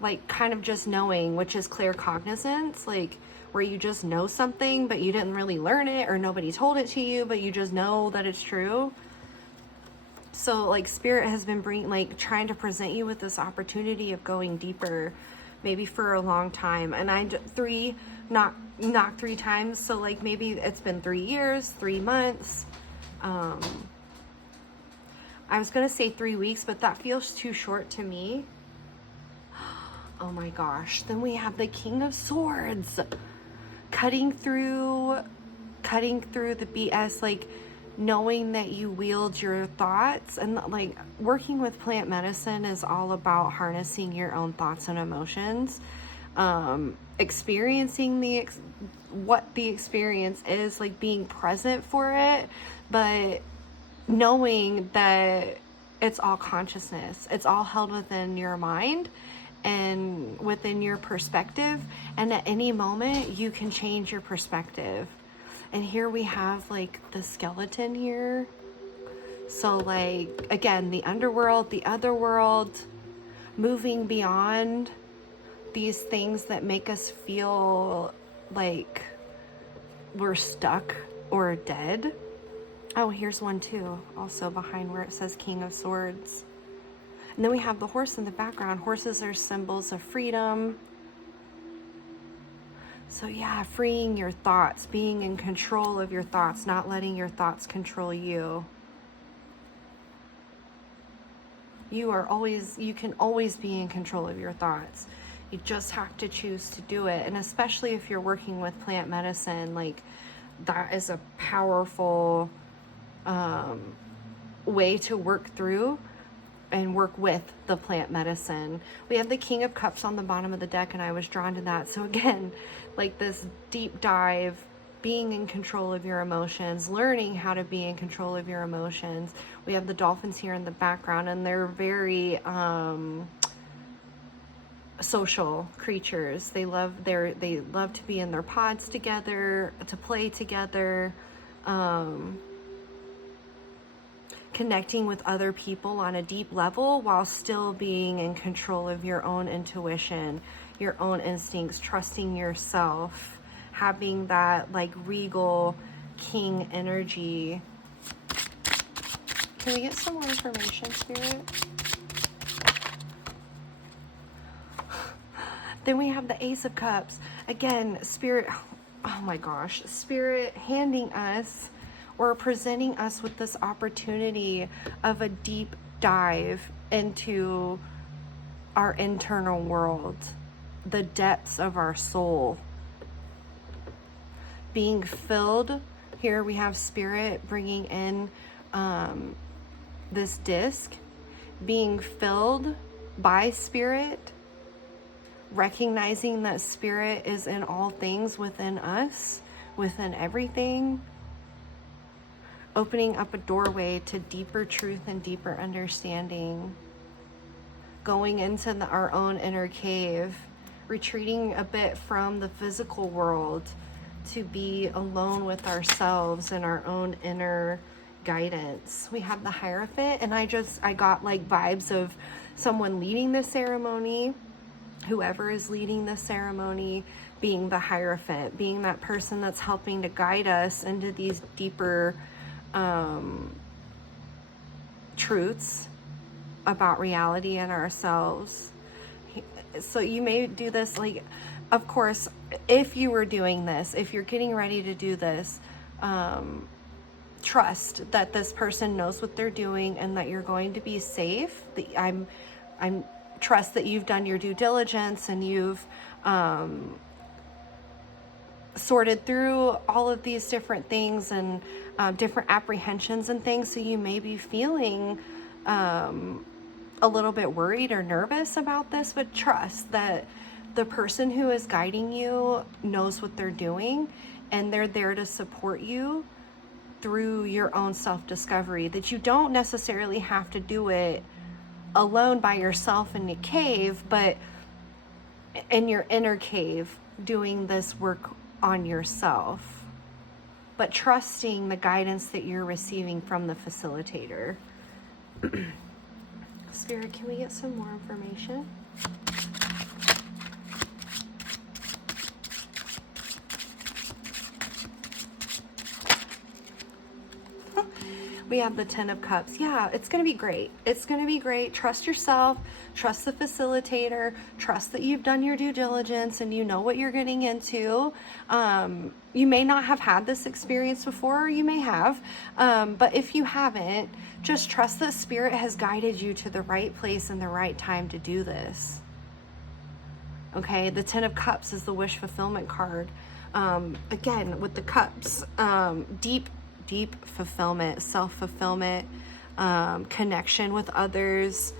like kind of just knowing, which is claircognizance, like where you just know something, but you didn't really learn it or nobody told it to you, but you just know that it's true. So like spirit has been trying to present you with this opportunity of going deeper, maybe for a long time. And knock 3 times. So like maybe it's been 3 years, 3 months. I was going to say 3 weeks, but that feels too short to me. Oh my gosh. Then we have the King of Swords cutting through the BS, like knowing that you wield your thoughts. And like working with plant medicine is all about harnessing your own thoughts and emotions, experiencing what the experience is, like being present for it, but knowing that it's all consciousness. It's all held within your mind and within your perspective. And at any moment you can change your perspective. And here we have like the skeleton here. So like, again, the underworld, the other world, moving beyond these things that make us feel like we're stuck or dead. Oh, here's one too, also behind where it says King of Swords. And then we have the horse in the background. Horses are symbols of freedom. So yeah, freeing your thoughts, being in control of your thoughts, not letting your thoughts control you. You can always be in control of your thoughts. You just have to choose to do it. And especially if you're working with plant medicine, like that is a powerful way to work through and work with the plant medicine. We have the King of Cups on the bottom of the deck, and I was drawn to that. So again, like this deep dive, being in control of your emotions, learning how to be in control of your emotions. We have the dolphins here in the background, and they're very social creatures. They love to be in their pods together, to play together, connecting with other people on a deep level while still being in control of your own intuition, your own instincts, trusting yourself, having that like regal king energy. Can we get some more information, Spirit? Then we have the Ace of Cups. Again, Spirit, oh my gosh, Spirit handing us or presenting us with this opportunity of a deep dive into our internal world, the depths of our soul. Being filled, here we have Spirit bringing in this disc, being filled by Spirit, recognizing that Spirit is in all things within us, within everything, opening up a doorway to deeper truth and deeper understanding, going into our own inner cave, retreating a bit from the physical world to be alone with ourselves and our own inner guidance. We have the Hierophant, and I got like vibes of someone leading the ceremony, whoever is leading the ceremony, being the Hierophant, being that person that's helping to guide us into these deeper truths about reality and ourselves. So you may do this, like, of course, if you were doing this, if you're getting ready to do this, trust that this person knows what they're doing and that you're going to be safe. I'm trust that you've done your due diligence and you've sorted through all of these different things and different apprehensions and things. So you may be feeling a little bit worried or nervous about this, but trust that the person who is guiding you knows what they're doing, and they're there to support you through your own self-discovery, that you don't necessarily have to do it alone by yourself in a cave, but in your inner cave doing this work on yourself, but trusting the guidance that you're receiving from the facilitator. Spirit, can we get some more information? We have the 10 of Cups. Yeah, it's going to be great. It's going to be great. Trust yourself. Trust the facilitator. Trust that you've done your due diligence and you know what you're getting into. You may not have had this experience before, or you may have. But if you haven't, just trust that Spirit has guided you to the right place and the right time to do this. Okay, the 10 of Cups is the wish fulfillment card. Again, with the cups, deep fulfillment, self-fulfillment, connection with others.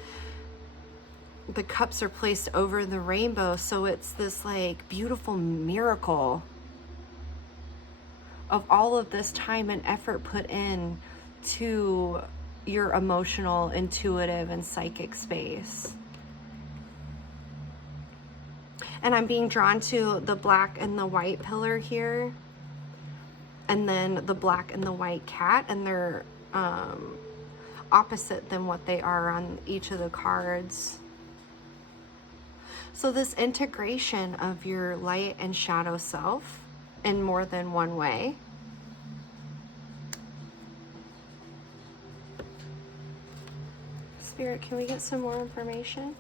The cups are placed over the rainbow, so it's this like beautiful miracle of all of this time and effort put in to your emotional, intuitive, and psychic space. And I'm being drawn to the black and the white pillar here, and then the black and the white cat, and they're opposite than what they are on each of the cards. So this integration of your light and shadow self in more than one way. Spirit, can we get some more information?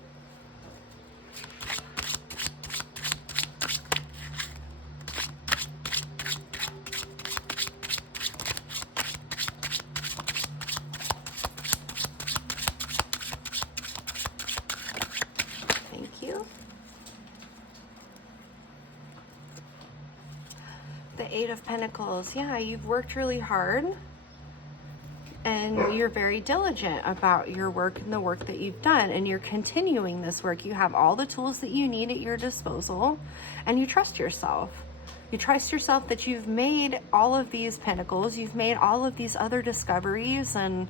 The 8 of Pentacles. Yeah, you've worked really hard and you're very diligent about your work and the work that you've done, and you're continuing this work. You have all the tools that you need at your disposal, and you trust yourself. You trust yourself that you've made all of these pentacles, you've made all of these other discoveries, and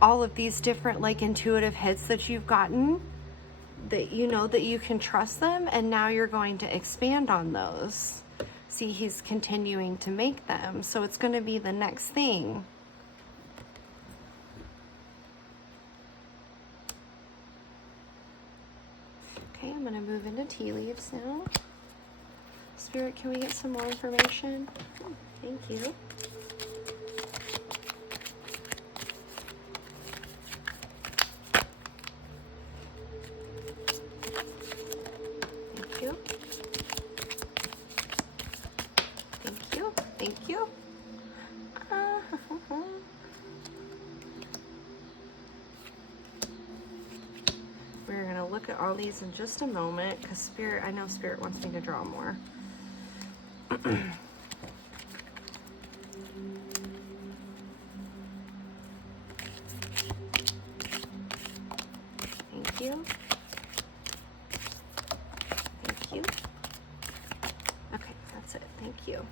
all of these different like intuitive hits that you've gotten, that you know that you can trust them, and now you're going to expand on those. See, he's continuing to make them, so it's going to be the next thing. Okay, I'm going to move into tea leaves now. Spirit, can we get some more information? Thank you. Thank you. We're going to look at all these in just a moment, because Spirit, I know Spirit wants me to draw more. Thank you. Thank you. Okay, that's it. Thank you.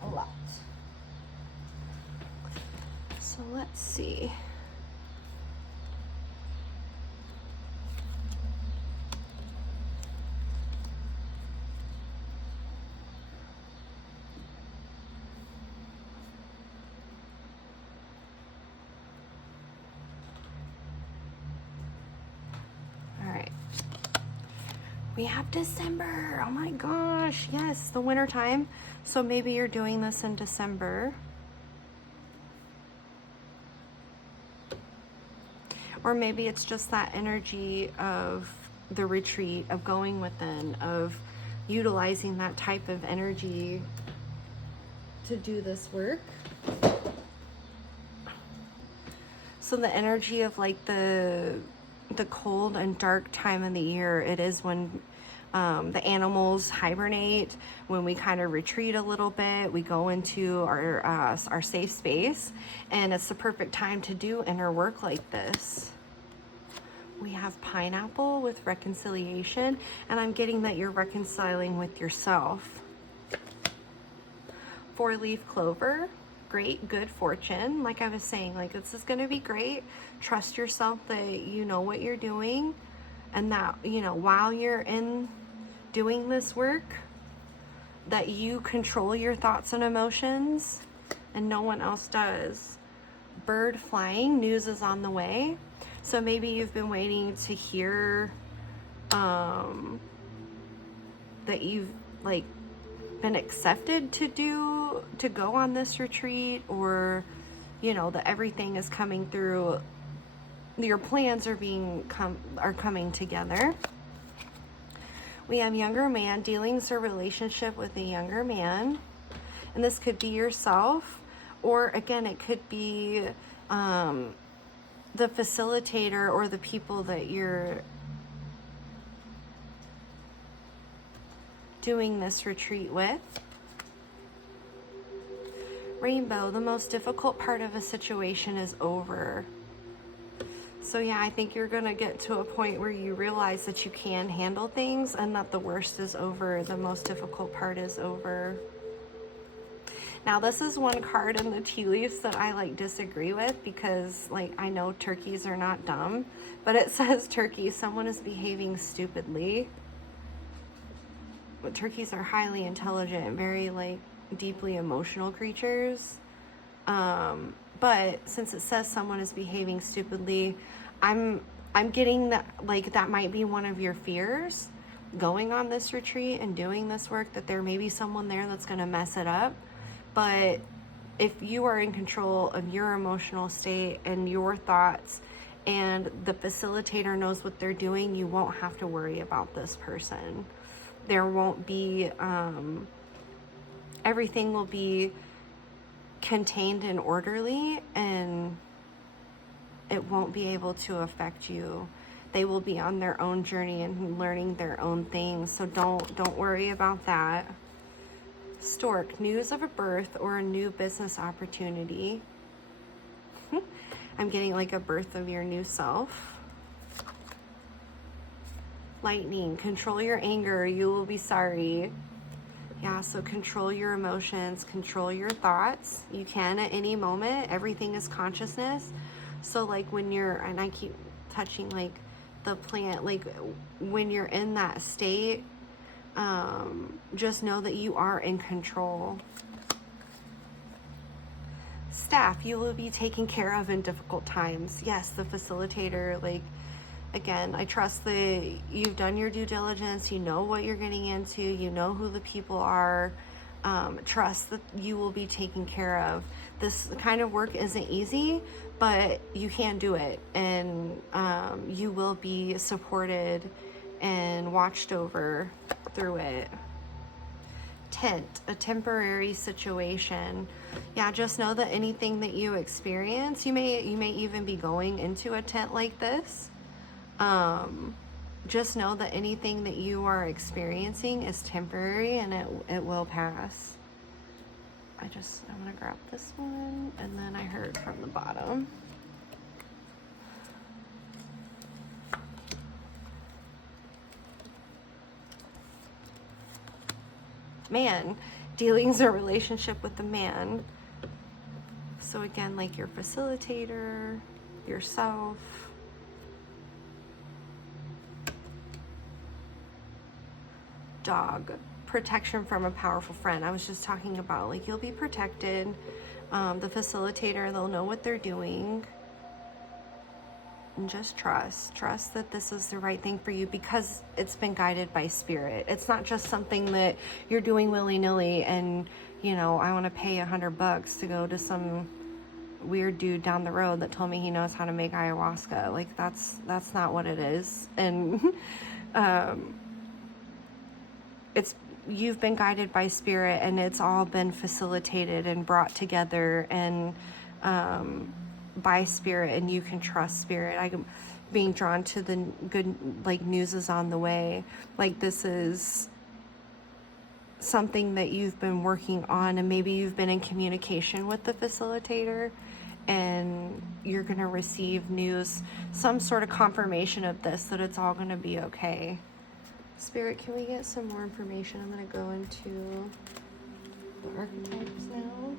A lot. So let's see. All right. We have December. Oh my gosh. Yes, the winter time. So maybe you're doing this in December. Or maybe it's just that energy of the retreat, of going within, of utilizing that type of energy to do this work. So the energy of like the cold and dark time of the year, it is when the animals hibernate, when we kind of retreat a little bit, we go into our safe space, and it's the perfect time to do inner work like this. We have pineapple with reconciliation, and I'm getting that you're reconciling with yourself. 4-leaf clover. great, good fortune. Like I was saying, like this is going to be great. Trust yourself that you know what you're doing, and that, you know, while you're in doing this work, that you control your thoughts and emotions, and no one else does. Bird flying, news is on the way. So maybe you've been waiting to hear that you've like been accepted to go on this retreat, or you know that everything is coming through, your plans are coming together. We have younger man, dealings or relationship with a younger man, and this could be yourself, or again it could be the facilitator or the people that you're doing this retreat with. Rainbow, the most difficult part of a situation is over. So yeah, I think you're gonna get to a point where you realize that you can handle things and that the worst is over, the most difficult part is over. Now this is one card in the tea leaves that I like disagree with, because like I know turkeys are not dumb, but it says turkey, someone is behaving stupidly. But turkeys are highly intelligent and very like deeply emotional creatures. But since it says someone is behaving stupidly, I'm getting that like that might be one of your fears going on this retreat and doing this work, that there may be someone there that's going to mess it up. But if you are in control of your emotional state and your thoughts, and the facilitator knows what they're doing, you won't have to worry about this person. There won't be, everything will be contained and orderly, and it won't be able to affect you. They will be on their own journey and learning their own things. So don't worry about that. Stork, news of a birth or a new business opportunity. I'm getting like a birth of your new self. Lightning, control your anger, you will be sorry. Yeah, so control your emotions, control your thoughts. You can at any moment, everything is consciousness. So like when you're, and I keep touching like the plant, like when you're in that state, just know that you are in control. Staff, you will be taken care of in difficult times. Yes, the facilitator, like, again, I trust that you've done your due diligence, you know what you're getting into, you know who the people are. Trust that you will be taken care of. This kind of work isn't easy, but you can do it, and you will be supported and watched over through it. Tent, a temporary situation. Yeah, just know that anything that you experience, you may even be going into a tent like this. Just know that anything that you are experiencing is temporary, and it will pass. I'm gonna grab this one, and then I heard from the bottom. Man, dealings or relationship with the man. So again, like your facilitator, yourself. Dog, protection from a powerful friend. I was just talking about like you'll be protected. The facilitator, they'll know what they're doing. And just trust that this is the right thing for you, because it's been guided by spirit. It's not just something that you're doing willy-nilly and, you know, I want to pay $100 to go to some weird dude down the road that told me he knows how to make ayahuasca. Like that's not what it is. And you've been guided by spirit, and it's all been facilitated and brought together and by spirit, and you can trust spirit. I'm being drawn to the good, like news is on the way. Like this is something that you've been working on, and maybe you've been in communication with the facilitator, and you're going to receive news, some sort of confirmation of this, that it's all going to be okay. Spirit, can we get some more information? I'm going to go into the archetypes now.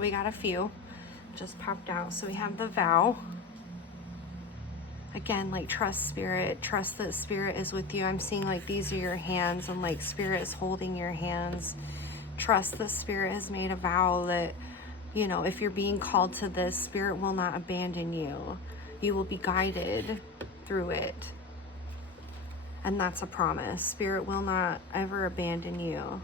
we got a few just popped out. So we have the vow. Again, like trust spirit, trust that spirit is with you. I'm seeing like these are your hands and like spirit is holding your hands. Trust that spirit has made a vow that, you know, if you're being called to this, spirit will not abandon you. You will be guided through it. And that's a promise. Spirit will not ever abandon you.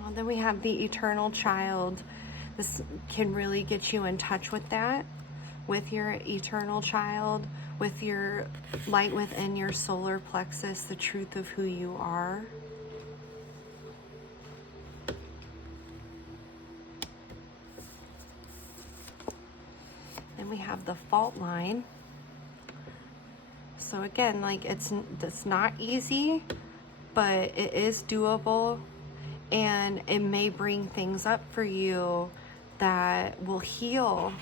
Well, then we have the eternal child. This can really get you in touch with that, with your eternal child, with your light within your solar plexus, the truth of who you are. Then we have the fault line. So again, like it's not easy, but it is doable, and it may bring things up for you that will heal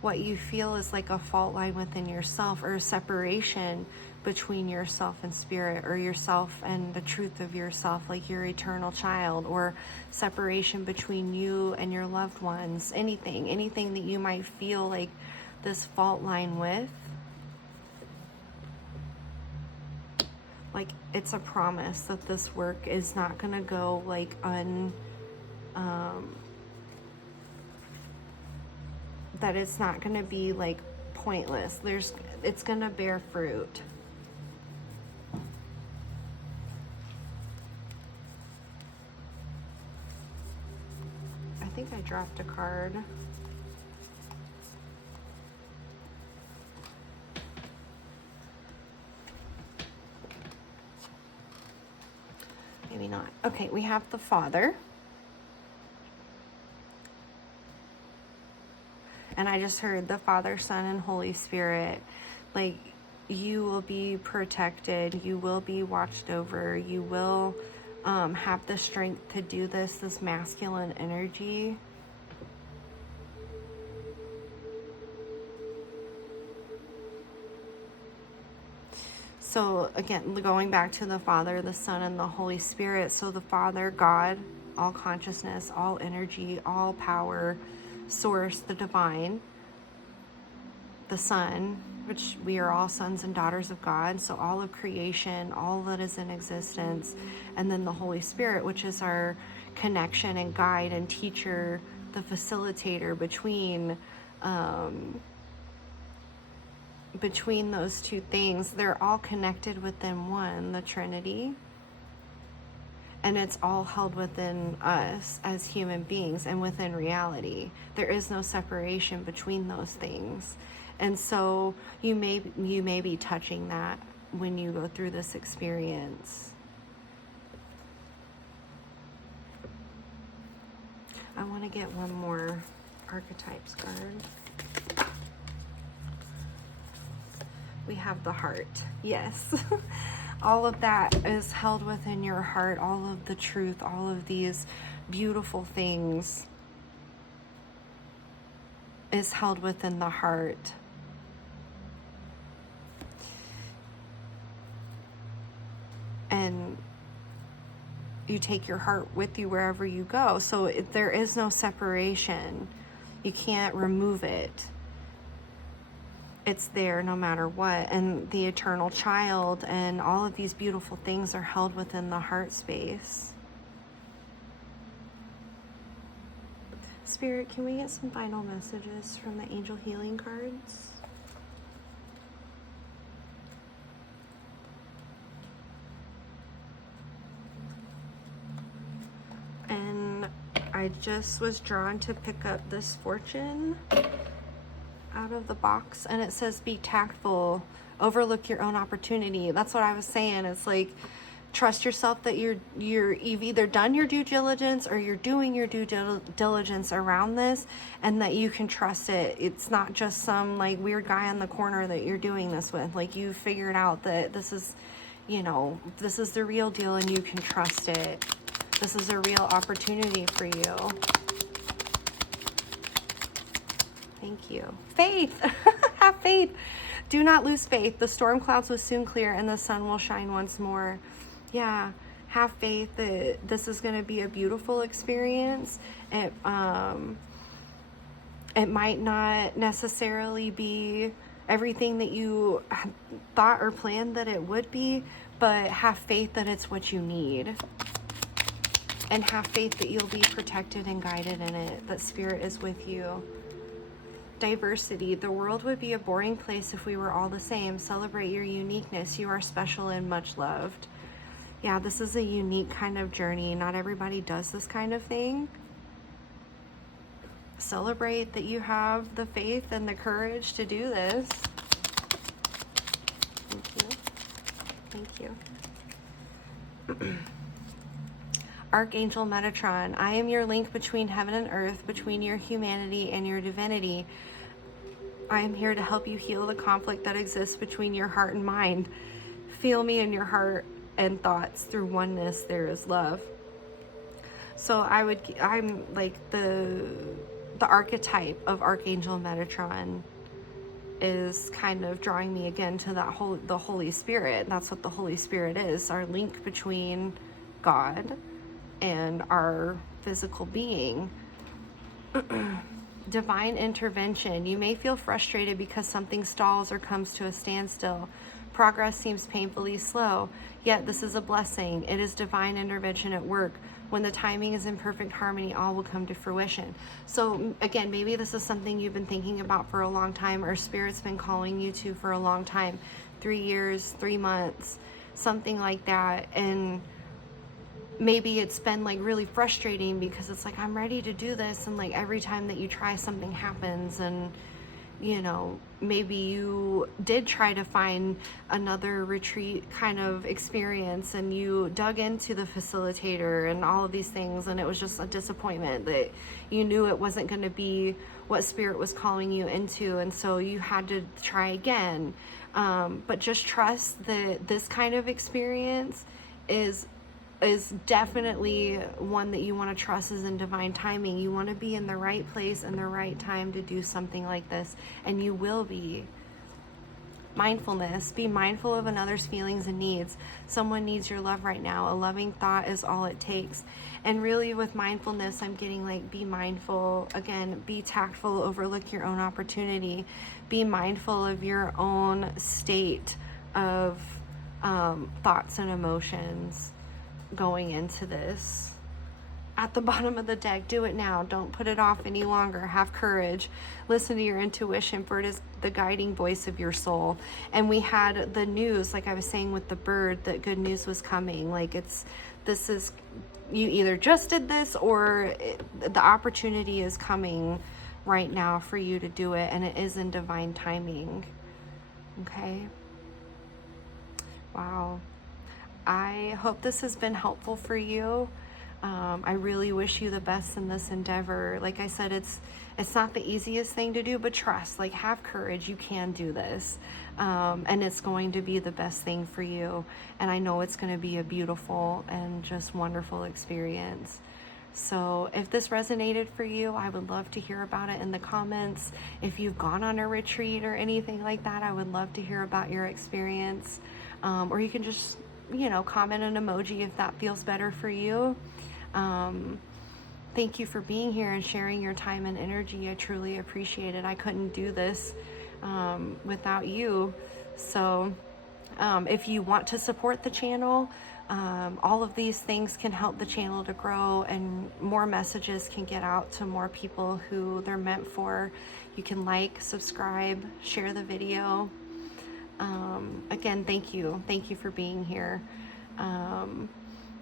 what you feel is like a fault line within yourself, or a separation between yourself and spirit, or yourself and the truth of yourself, like your eternal child, or separation between you and your loved ones. Anything that you might feel like this fault line with. Like, it's a promise that this work is not gonna go like that it's not gonna be like pointless. It's gonna bear fruit. I think I dropped a card. Maybe not. Okay, we have the Father. And I just heard the Father, Son, and Holy Spirit. Like, you will be protected. You will be watched over. You will have the strength to do this masculine energy. So again, going back to the Father, the Son, and the Holy Spirit. So the Father, God, all consciousness, all energy, all power, source, the divine. The Son, which we are all sons and daughters of God, so all of creation, all that is in existence. And then the Holy Spirit, which is our connection and guide and teacher, the facilitator between those two things. They're all connected within one, the Trinity. And it's all held within us as human beings and within reality. There is no separation between those things. And so you may be touching that when you go through this experience. I want to get one more archetypes card. We have the heart. Yes. All of that is held within your heart. All of the truth, all of these beautiful things is held within the heart. And you take your heart with you wherever you go. So there is no separation. You can't remove it. It's there no matter what. And the eternal child and all of these beautiful things are held within the heart space. Spirit, can we get some final messages from the angel healing cards? And I just was drawn to pick up this fortune out of the box, and it says be tactful, overlook your own opportunity. That's what I was saying. It's like, trust yourself that you've either done your due diligence or you're doing your due diligence around this, and that you can trust it. It's not just some like weird guy in the corner that you're doing this with. Like, you figured out that this is, you know, this is the real deal and you can trust it. This is a real opportunity for you. Thank you. Faith. Have faith. Do not lose faith. The storm clouds will soon clear and the sun will shine once more. Yeah, have faith that this is going to be a beautiful experience. It might not necessarily be everything that you thought or planned that it would be, but have faith that it's what you need. And have faith that you'll be protected and guided in it, that Spirit is with you. Diversity. The world would be a boring place if we were all the same. Celebrate your uniqueness. You are special and much loved. Yeah, this is a unique kind of journey. Not everybody does this kind of thing. Celebrate that you have the faith and the courage to do this. Thank you. Thank you. Archangel Metatron, I am your link between heaven and earth, between your humanity and your divinity. I am here to help you heal the conflict that exists between your heart and mind. Feel me in your heart and thoughts. Through oneness, there is love. So I'm like the archetype of Archangel Metatron is kind of drawing me again to the Holy Spirit. That's what the Holy Spirit is, our link between God and our physical being. Divine intervention. You may feel frustrated because something stalls or comes to a standstill. Progress seems painfully slow, yet this is a blessing. It is divine intervention at work. When the timing is in perfect harmony, all will come to fruition. So again, maybe this is something you've been thinking about for a long time, or Spirit's been calling you to for a long time, 3 years, 3 months, something like that. And maybe it's been like really frustrating because it's like, I'm ready to do this, and like every time that you try, something happens. And you know, maybe you did try to find another retreat kind of experience and you dug into the facilitator and all of these things, and it was just a disappointment that you knew it wasn't going to be what Spirit was calling you into, and so you had to try again. But just trust that this kind of experience is definitely one that you want to trust is in divine timing. You want to be in the right place and the right time to do something like this, and you will be. Mindfulness. Be mindful of another's feelings and needs. Someone needs your love right now. A loving thought is all it takes. And really with mindfulness, I'm getting like, be mindful. Again, be tactful. Overlook your own opportunity. Be mindful of your own state of thoughts and emotions going into this. At the bottom of the deck, do it now. Don't put it off any longer. Have courage. Listen to your intuition, for it is the guiding voice of your soul. And we had the news, like I was saying with the bird, that good news was coming. Like this is, you either just did this or the opportunity is coming right now for you to do it, and it is in divine timing. Okay. Wow. I hope this has been helpful for you. I really wish you the best in this endeavor. Like I said, it's not the easiest thing to do, but trust, like have courage. You can do this. And it's going to be the best thing for you. And I know it's going to be a beautiful and just wonderful experience. So if this resonated for you, I would love to hear about it in the comments. If you've gone on a retreat or anything like that, I would love to hear about your experience. Or you can just, you know, comment an emoji if that feels better for you. Thank you for being here and sharing your time and energy. I truly appreciate it. I couldn't do this without you. So if you want to support the channel, all of these things can help the channel to grow, and more messages can get out to more people who they're meant for. You can like, subscribe, share the video. Again, thank you. Thank you for being here.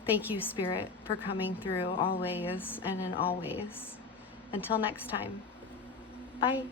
Thank you, Spirit, for coming through always and in all ways. Until next time. Bye.